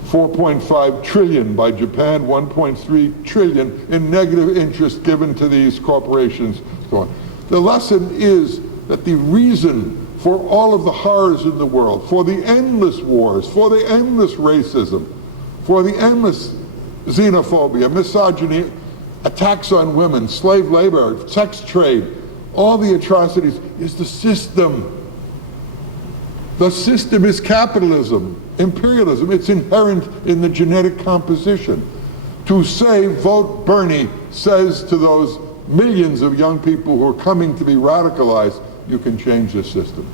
4.5 trillion by Japan, 1.3 trillion in negative interest given to these corporations. So on. The lesson is that the reason for all of the horrors in the world, for the endless wars, for the endless racism, for the endless xenophobia, misogyny, attacks on women, slave labor, sex trade, all the atrocities, is the system. The system is capitalism, imperialism. It's inherent in the genetic composition. To say, vote Bernie, says to those millions of young people who are coming to be radicalized, you can change the system.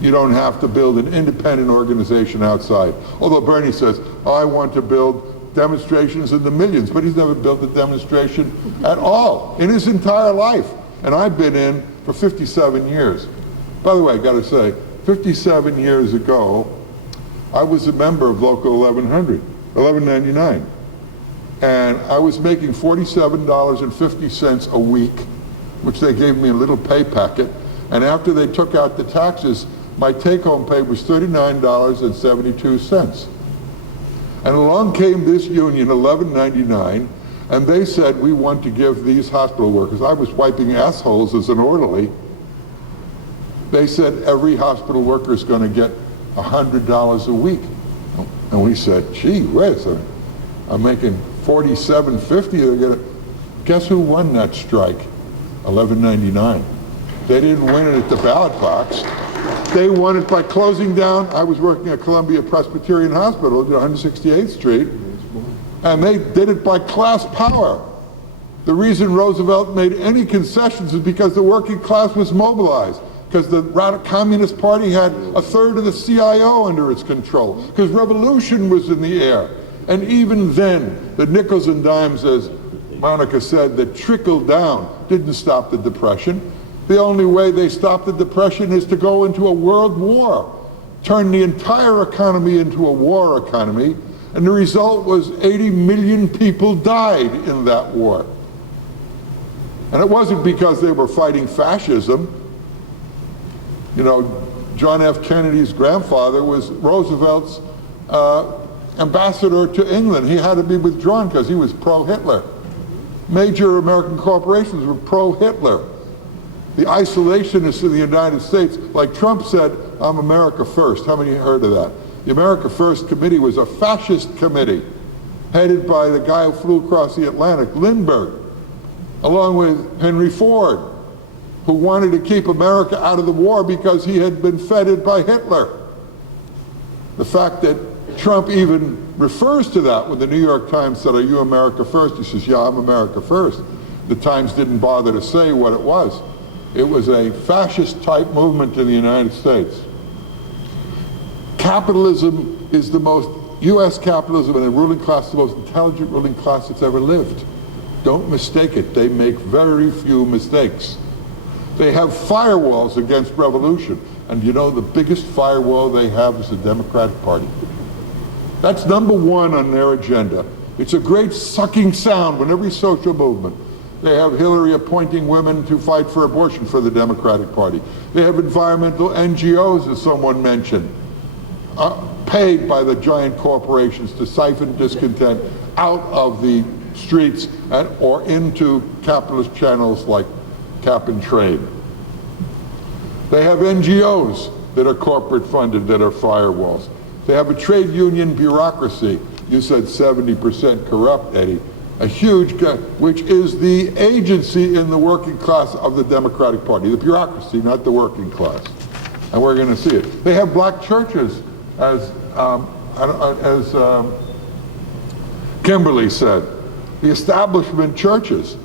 You don't have to build an independent organization outside. Although Bernie says, I want to build demonstrations in the millions, but he's never built a demonstration at all in his entire life. And I've been in for 57 years. By the way, I got to say, 57 years ago, I was a member of Local 1199. And I was making $47.50 a week, which they gave me a little pay packet. And after they took out the taxes, my take-home pay was $39.72. And along came this union, 1199, and they said, we want to give these hospital workers, I was wiping assholes as an orderly, they said every hospital worker is going to get $100 a week. And we said, gee whiz, I'm making $47.50. They're gonna... Guess who won that strike? 1199. They didn't win it at the ballot box. They won it by closing down. I was working at Columbia Presbyterian Hospital at 168th Street, and they did it by class power. The reason Roosevelt made any concessions is because the working class was mobilized, because the Communist Party had a third of the CIO under its control, because revolution was in the air. And even then, the nickels and dimes, as Monica said, that trickled down didn't stop the Depression. The only way they stop the Depression is to go into a world war, turn the entire economy into a war economy, and the result was 80 million people died in that war. And it wasn't because they were fighting fascism. John F. Kennedy's grandfather was Roosevelt's ambassador to England. He had to be withdrawn because he was pro-Hitler. Major American corporations were pro-Hitler. The isolationists in the United States, like Trump said, I'm America first. How many heard of that? The America First Committee was a fascist committee headed by the guy who flew across the Atlantic, Lindbergh, along with Henry Ford, who wanted to keep America out of the war because he had been feted by Hitler. The fact that Trump even refers to that when the New York Times said, "Are you America first?" He says, "Yeah, I'm America first." The Times didn't bother to say what it was. It was a fascist-type movement in the United States. Capitalism is the most, U.S. capitalism and the ruling class, the most intelligent ruling class that's ever lived. Don't mistake it. They make very few mistakes. They have firewalls against revolution. And you know, the biggest firewall they have is the Democratic Party. That's number one on their agenda. It's a great sucking sound when every social movement. They have Hillary appointing women to fight for abortion for the Democratic Party. They have environmental NGOs, as someone mentioned, paid by the giant corporations to siphon discontent out of the streets or into capitalist channels like cap and trade. They have NGOs that are corporate funded, that are firewalls. They have a trade union bureaucracy. You said 70% corrupt, Eddie. A huge, which is the agency in the working class of the Democratic Party, the bureaucracy, not the working class. And we're going to see it. They have black churches, as Kimberly said, the establishment churches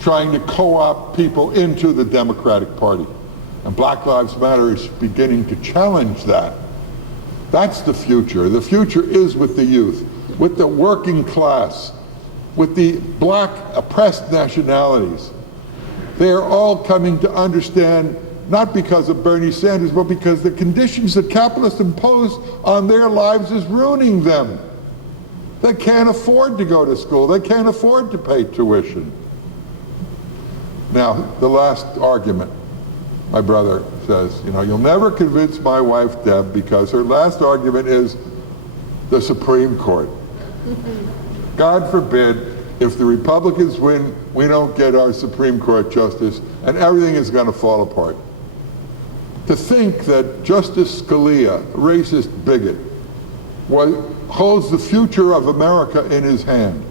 trying to co-opt people into the Democratic Party. And Black Lives Matter is beginning to challenge that. That's the future. The future is with the youth, with the working class, with the black oppressed nationalities. They are all coming to understand, not because of Bernie Sanders, but because the conditions that capitalists impose on their lives is ruining them. They can't afford to go to school. They can't afford to pay tuition. Now, the last argument. My brother says, you know, you'll never convince my wife, Deb, because her last argument is the Supreme Court. God forbid, if the Republicans win, we don't get our Supreme Court justice, and everything is going to fall apart. To think that Justice Scalia, a racist bigot, holds the future of America in his hand,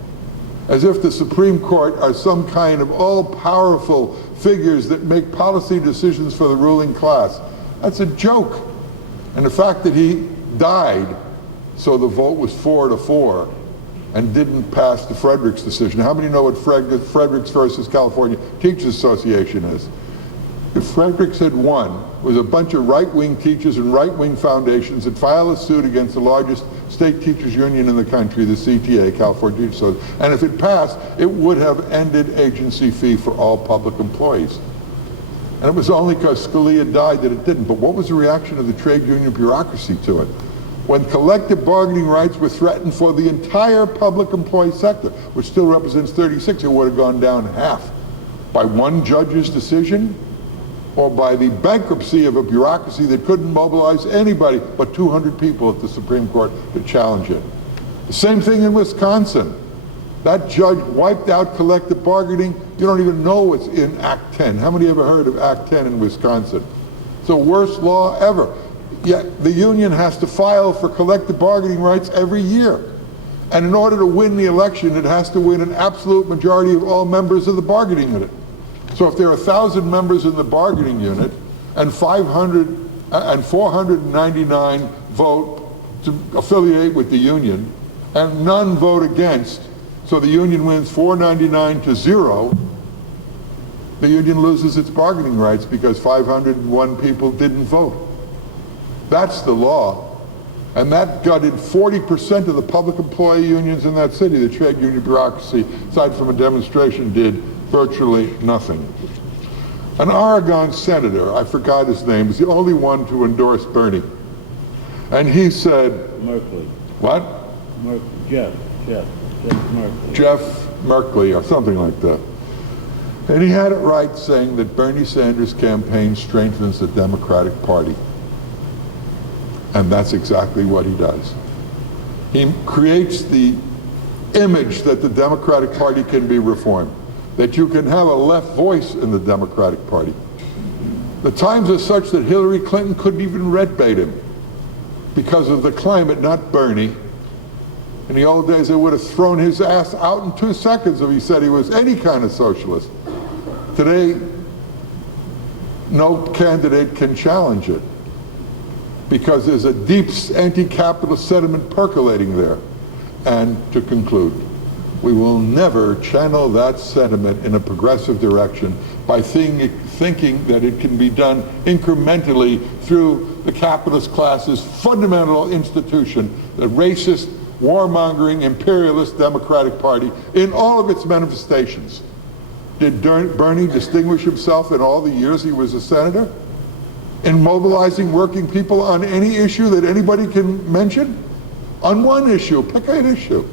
as if the Supreme Court are some kind of all-powerful figures that make policy decisions for the ruling class. That's a joke. And the fact that he died, so the vote was 4-4, and didn't pass the Fredericks decision. How many know what Fredericks versus California Teachers Association is? If Fredericks had won, it was a bunch of right-wing teachers and right-wing foundations that filed a suit against the largest state teachers union in the country, the CTA, California Teachers Association. And if it passed, it would have ended agency fee for all public employees. And it was only because Scalia died that it didn't. But what was the reaction of the trade union bureaucracy to it? When collective bargaining rights were threatened for the entire public employee sector, which still represents 36, it would have gone down half. By one judge's decision, or by the bankruptcy of a bureaucracy that couldn't mobilize anybody but 200 people at the Supreme Court to challenge it. The same thing in Wisconsin. That judge wiped out collective bargaining. You don't even know it's in Act 10. How many ever heard of Act 10 in Wisconsin? It's the worst law ever. Yet the union has to file for collective bargaining rights every year. And in order to win the election, it has to win an absolute majority of all members of the bargaining unit. So if there are 1,000 members in the bargaining unit and 499 vote to affiliate with the union and none vote against, so the union wins 499 to 0, the union loses its bargaining rights because 501 people didn't vote. That's the law. And that gutted 40% of the public employee unions in that city. The trade union bureaucracy, aside from a demonstration, did virtually nothing. An Oregon senator, I forgot his name, is the only one to endorse Bernie. And he said... Merkley. What? Jeff Merkley. Jeff Merkley, or something like that. And he had it right saying that Bernie Sanders' campaign strengthens the Democratic Party. And that's exactly what he does. He creates the image that the Democratic Party can be reformed, that you can have a left voice in the Democratic Party. The times are such that Hillary Clinton couldn't even red bait him. because of the climate, not Bernie. In the old days, they would have thrown his ass out in 2 seconds if he said he was any kind of socialist. Today, no candidate can challenge it because there's a deep anti-capitalist sentiment percolating there. And to conclude, we will never channel that sentiment in a progressive direction by thinking that it can be done incrementally through the capitalist class's fundamental institution, the racist, warmongering, imperialist Democratic Party in all of its manifestations. Did Bernie distinguish himself in all the years he was a senator in mobilizing working people on any issue that anybody can mention? On one issue, pick an issue.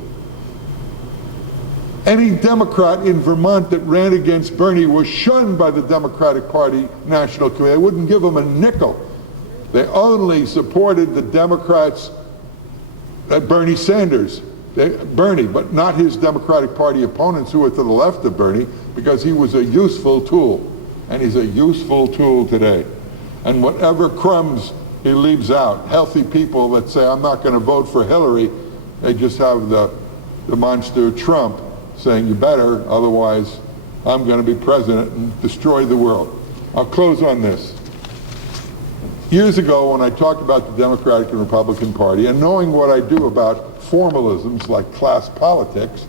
Any Democrat in Vermont that ran against Bernie was shunned by the Democratic Party National Committee. They wouldn't give him a nickel. They only supported the Democrats, Bernie Sanders, Bernie, but not his Democratic Party opponents who were to the left of Bernie, because he was a useful tool, and he's a useful tool today. And whatever crumbs he leaves out, healthy people that say, I'm not going to vote for Hillary, they just have the monster Trump saying, you better, otherwise I'm going to be president and destroy the world. I'll close on this. Years ago, when I talked about the Democratic and Republican Party, and knowing what I do about formalisms like class politics,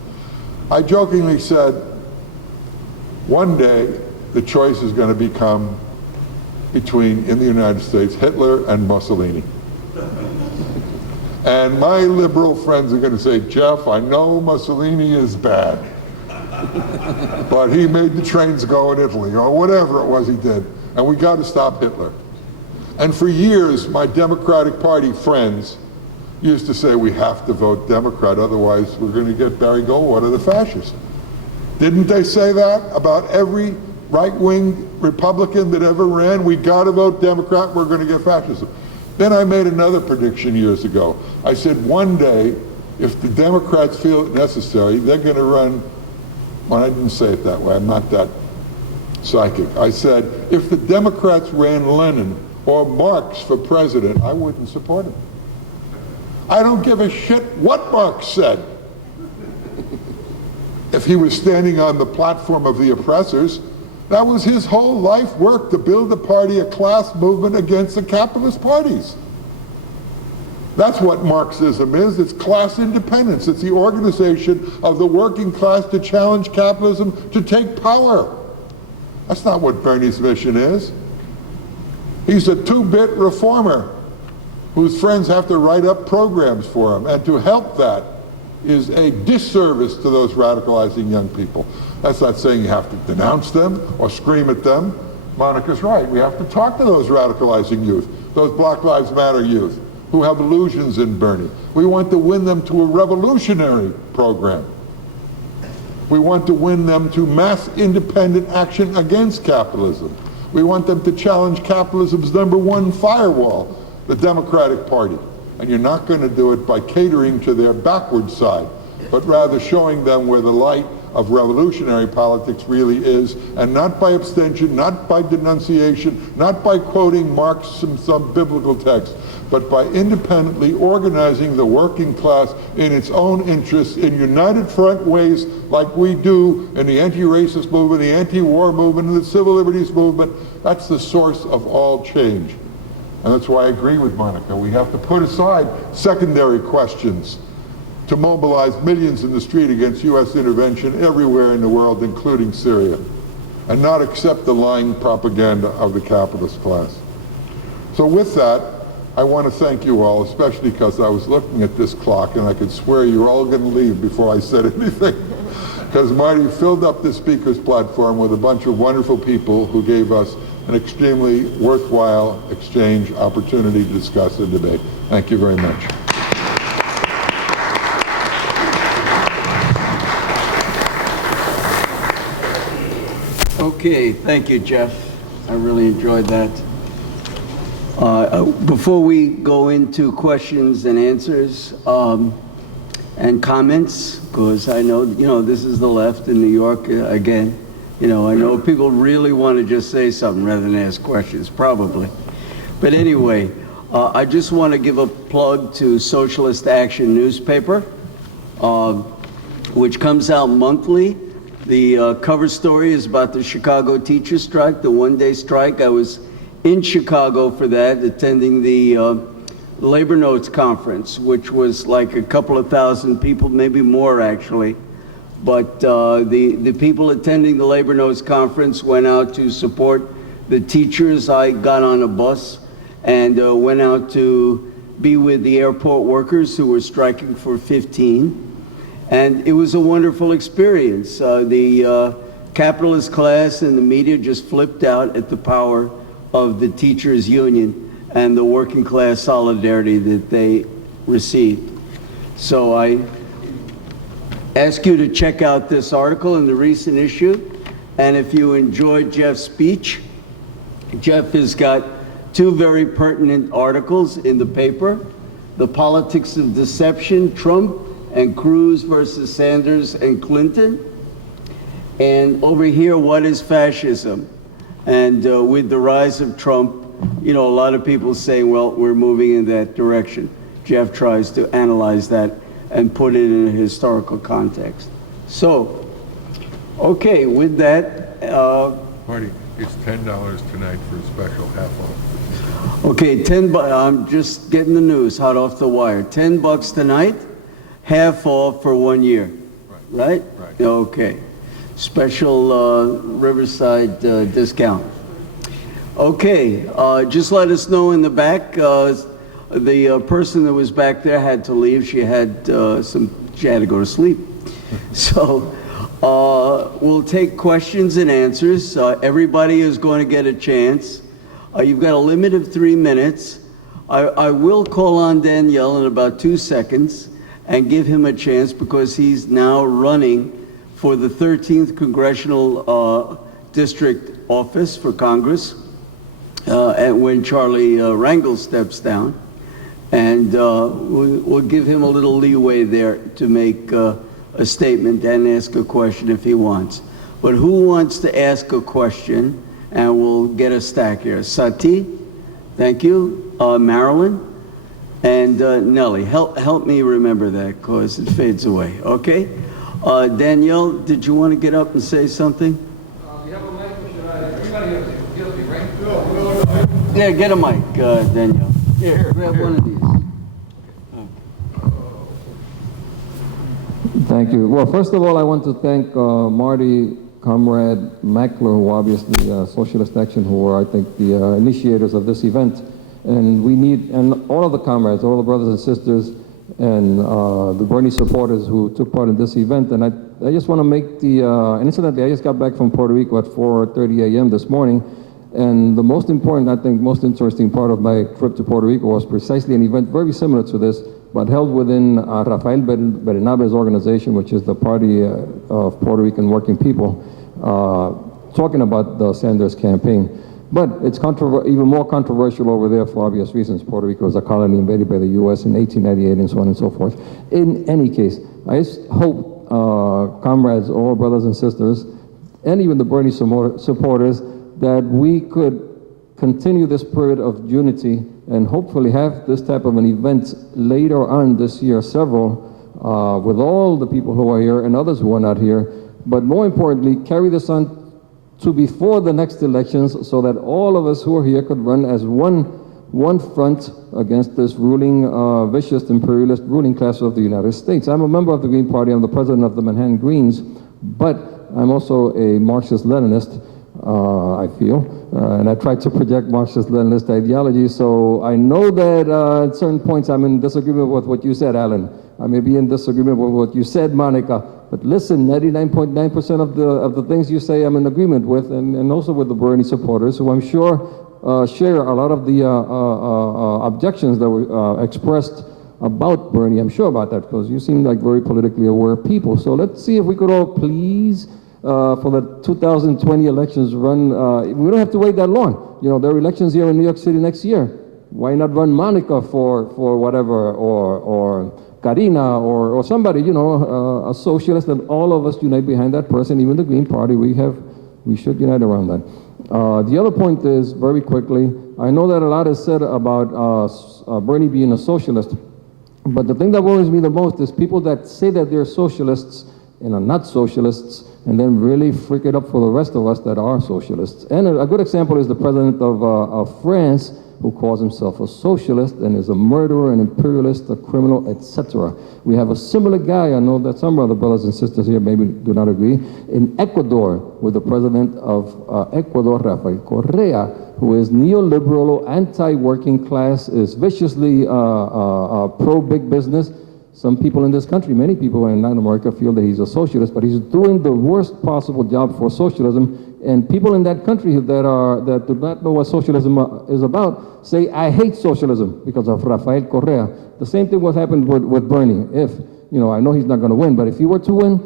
I jokingly said, one day the choice is going to become between, in the United States, Hitler and Mussolini. And my liberal friends are going to say, Jeff, I know Mussolini is bad, but he made the trains go in Italy, or whatever it was he did, and we got to stop Hitler. And for years, my Democratic Party friends used to say, we have to vote Democrat, otherwise we're going to get Barry Goldwater, the fascist. Didn't they say that about every right-wing Republican that ever ran? We got to vote Democrat, we're going to get fascism. Then I made another prediction years ago. I said, one day, if the Democrats feel it necessary, they're going to run, well, I didn't say it that way, I'm not that psychic. I said, if the Democrats ran Lenin or Marx for president, I wouldn't support him. I don't give a shit what Marx said. If he was standing on the platform of the oppressors, that was his whole life work, to build a party, a class movement against the capitalist parties. That's what Marxism is. It's class independence. It's the organization of the working class to challenge capitalism, to take power. That's not what Bernie's mission is. He's a two-bit reformer whose friends have to write up programs for him, and to help that is a disservice to those radicalizing young people. That's not saying you have to denounce them or scream at them. Monica's right. We have to talk to those radicalizing youth, those Black Lives Matter youth who have illusions in Bernie. We want to win them to a revolutionary program. We want to win them to mass independent action against capitalism. We want them to challenge capitalism's #1 firewall, the Democratic Party. And you're not going to do it by catering to their backward side, but rather showing them where the light of revolutionary politics really is, and not by abstention, not by denunciation, not by quoting Marx from some biblical text, but by independently organizing the working class in its own interests in united front ways, like we do in the anti-racist movement, the anti-war movement, and the civil liberties movement. That's the source of all change. And that's why I agree with Monica. We have to put aside secondary questions to mobilize millions in the street against U.S. intervention everywhere in the world, including Syria, and not accept the lying propaganda of the capitalist class. So with that, I want to thank you all, especially because I was looking at this clock and I could swear you were all going to leave before I said anything. Because Marty filled up the speaker's platform with a bunch of wonderful people who gave us an extremely worthwhile exchange opportunity to discuss and debate. Thank you very much. Okay, thank you, Jeff. I really enjoyed that. Before we go into questions and answers and comments, because I know, this is the left in New York again. I know people really want to just say something rather than ask questions, probably. But anyway, I just want to give a plug to Socialist Action newspaper, which comes out monthly. The cover story is about the Chicago teachers strike, the one-day strike. I was in Chicago for that, attending the Labor Notes Conference, which was like a couple of thousand people, maybe more actually. But the people attending the Labor Notes Conference went out to support the teachers. I got on a bus and went out to be with the airport workers who were striking for 15. And it was a wonderful experience. The capitalist class and the media just flipped out at the power of the teachers' union and the working class solidarity that they received. So I ask you to check out this article in the recent issue. And if you enjoyed Jeff's speech, Jeff has got two very pertinent articles in the paper: The Politics of Deception, Trump and Cruz versus Sanders and Clinton. And over here, What is Fascism? And with the rise of Trump, you know, a lot of people say, well, we're moving in that direction. Jeff tries to analyze that and put it in a historical context. So, okay, with that. Marty, it's $10 tonight for a special half off. Okay, I'm just getting the news hot off the wire. $10 tonight, half off for 1 year, right? Right. Okay, special Riverside discount. Okay, just let us know in the back. The person that was back there had to leave. She had to go to sleep. So we'll take questions and answers. Everybody is going to get a chance. You've got a limit of 3 minutes. I will call on Danielle in about 2 seconds and give him a chance because he's now running for the 13th Congressional District Office for Congress when Charlie Rangel steps down. And we'll give him a little leeway there to make a statement and ask a question if he wants. But who wants to ask a question? And we'll get a stack here. Sati, thank you. Marilyn and Nellie. Help me remember that because it fades away. Okay. Danielle, did you want to get up and say something? You have a mic, or should I? Everybody has it, right? Yeah, get a mic, Danielle. Here, grab one of these. Thank you. Well, first of all, I want to thank Marty, Comrade Mackler, who obviously Socialist Action, who were, I think, the initiators of this event. And we need, and all of the comrades, all the brothers and sisters, and the Bernie supporters who took part in this event. And I just want to make and incidentally, I just got back from Puerto Rico at 4:30 a.m. this morning. And the most important, I think, most interesting part of my trip to Puerto Rico was precisely an event very similar to this, but held within Rafael Bernabe's organization, which is the Party of Puerto Rican Working People, talking about the Sanders campaign. But it's even more controversial over there for obvious reasons. Puerto Rico was a colony invaded by the U.S. in 1898 and so on and so forth. In any case, I just hope, comrades, all brothers and sisters, and even the Bernie supporters, that we could continue this period of unity and hopefully have this type of an event later on this year, several, with all the people who are here and others who are not here. But more importantly, carry this on to before the next elections so that all of us who are here could run as one front against this ruling, vicious, imperialist ruling class of the United States. I'm a member of the Green Party. I'm the president of the Manhattan Greens, but I'm also a Marxist-Leninist. I feel, and I try to project Marxist-Leninist ideology, so I know that at certain points I'm in disagreement with what you said, Alan. I may be in disagreement with what you said, Monica, but listen, 99.9% of the things you say I'm in agreement with, and also with the Bernie supporters, who I'm sure share a lot of the objections that were expressed about Bernie. I'm sure about that, because you seem like very politically aware people. So let's see if we could all please for the 2020 elections run, we don't have to wait that long. You know, there are elections here in New York City next year. Why not run Monica for whatever, or Karina, or somebody, you know, a socialist, and all of us unite behind that person, even the Green Party. We should unite around that. The other point is, very quickly, I know that a lot is said about Bernie being a socialist, but the thing that worries me the most is people that say that they're socialists and are not socialists, and then really freak it up for the rest of us that are socialists. And a good example is the president of France, who calls himself a socialist and is a murderer, an imperialist, a criminal, etc. We have a similar guy, I know that some other brothers and sisters here maybe do not agree, in Ecuador, with the president of Ecuador, Rafael Correa, who is neoliberal, anti-working class, is viciously pro-big business. Some people in this country, many people in Latin America, feel that he's a socialist, but he's doing the worst possible job for socialism. And people in that country that do not know what socialism is about say, I hate socialism because of Rafael Correa. The same thing what happened with Bernie. If, I know he's not going to win, but if he were to win,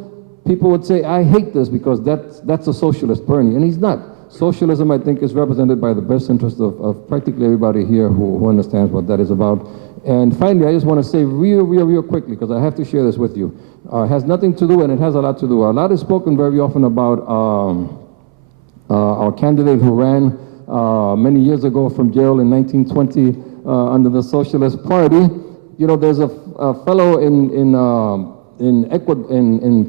people would say, I hate this because that's a socialist, Bernie. And he's not. Socialism, I think, is represented by the best interest of practically everybody here who understands what that is about. And finally, I just want to say real quickly, because I have to share this with you. It has nothing to do, and it has a lot to do. A lot is spoken very often about our candidate who ran many years ago from jail in 1920 under the Socialist Party. There's a fellow in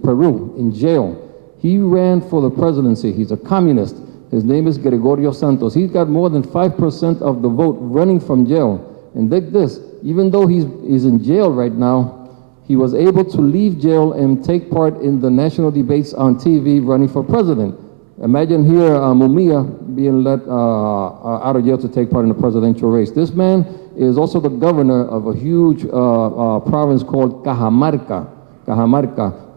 Peru, in jail. He ran for the presidency. He's a communist. His name is Gregorio Santos. He's got more than 5% of the vote running from jail. And dig this, even though he's in jail right now, he was able to leave jail and take part in the national debates on TV running for president. Imagine here Mumia being let out of jail to take part in the presidential race. This man is also the governor of a huge province called Cajamarca.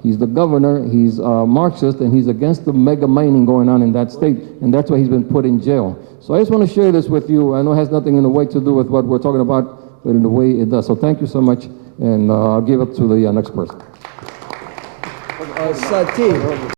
He's the governor, he's Marxist, and he's against the mega mining going on in that state, and that's why he's been put in jail. So I just want to share this with you. I know it has nothing in a way to do with what we're talking about, but in the way it does. So thank you so much, and I'll give it to the next person. Sati.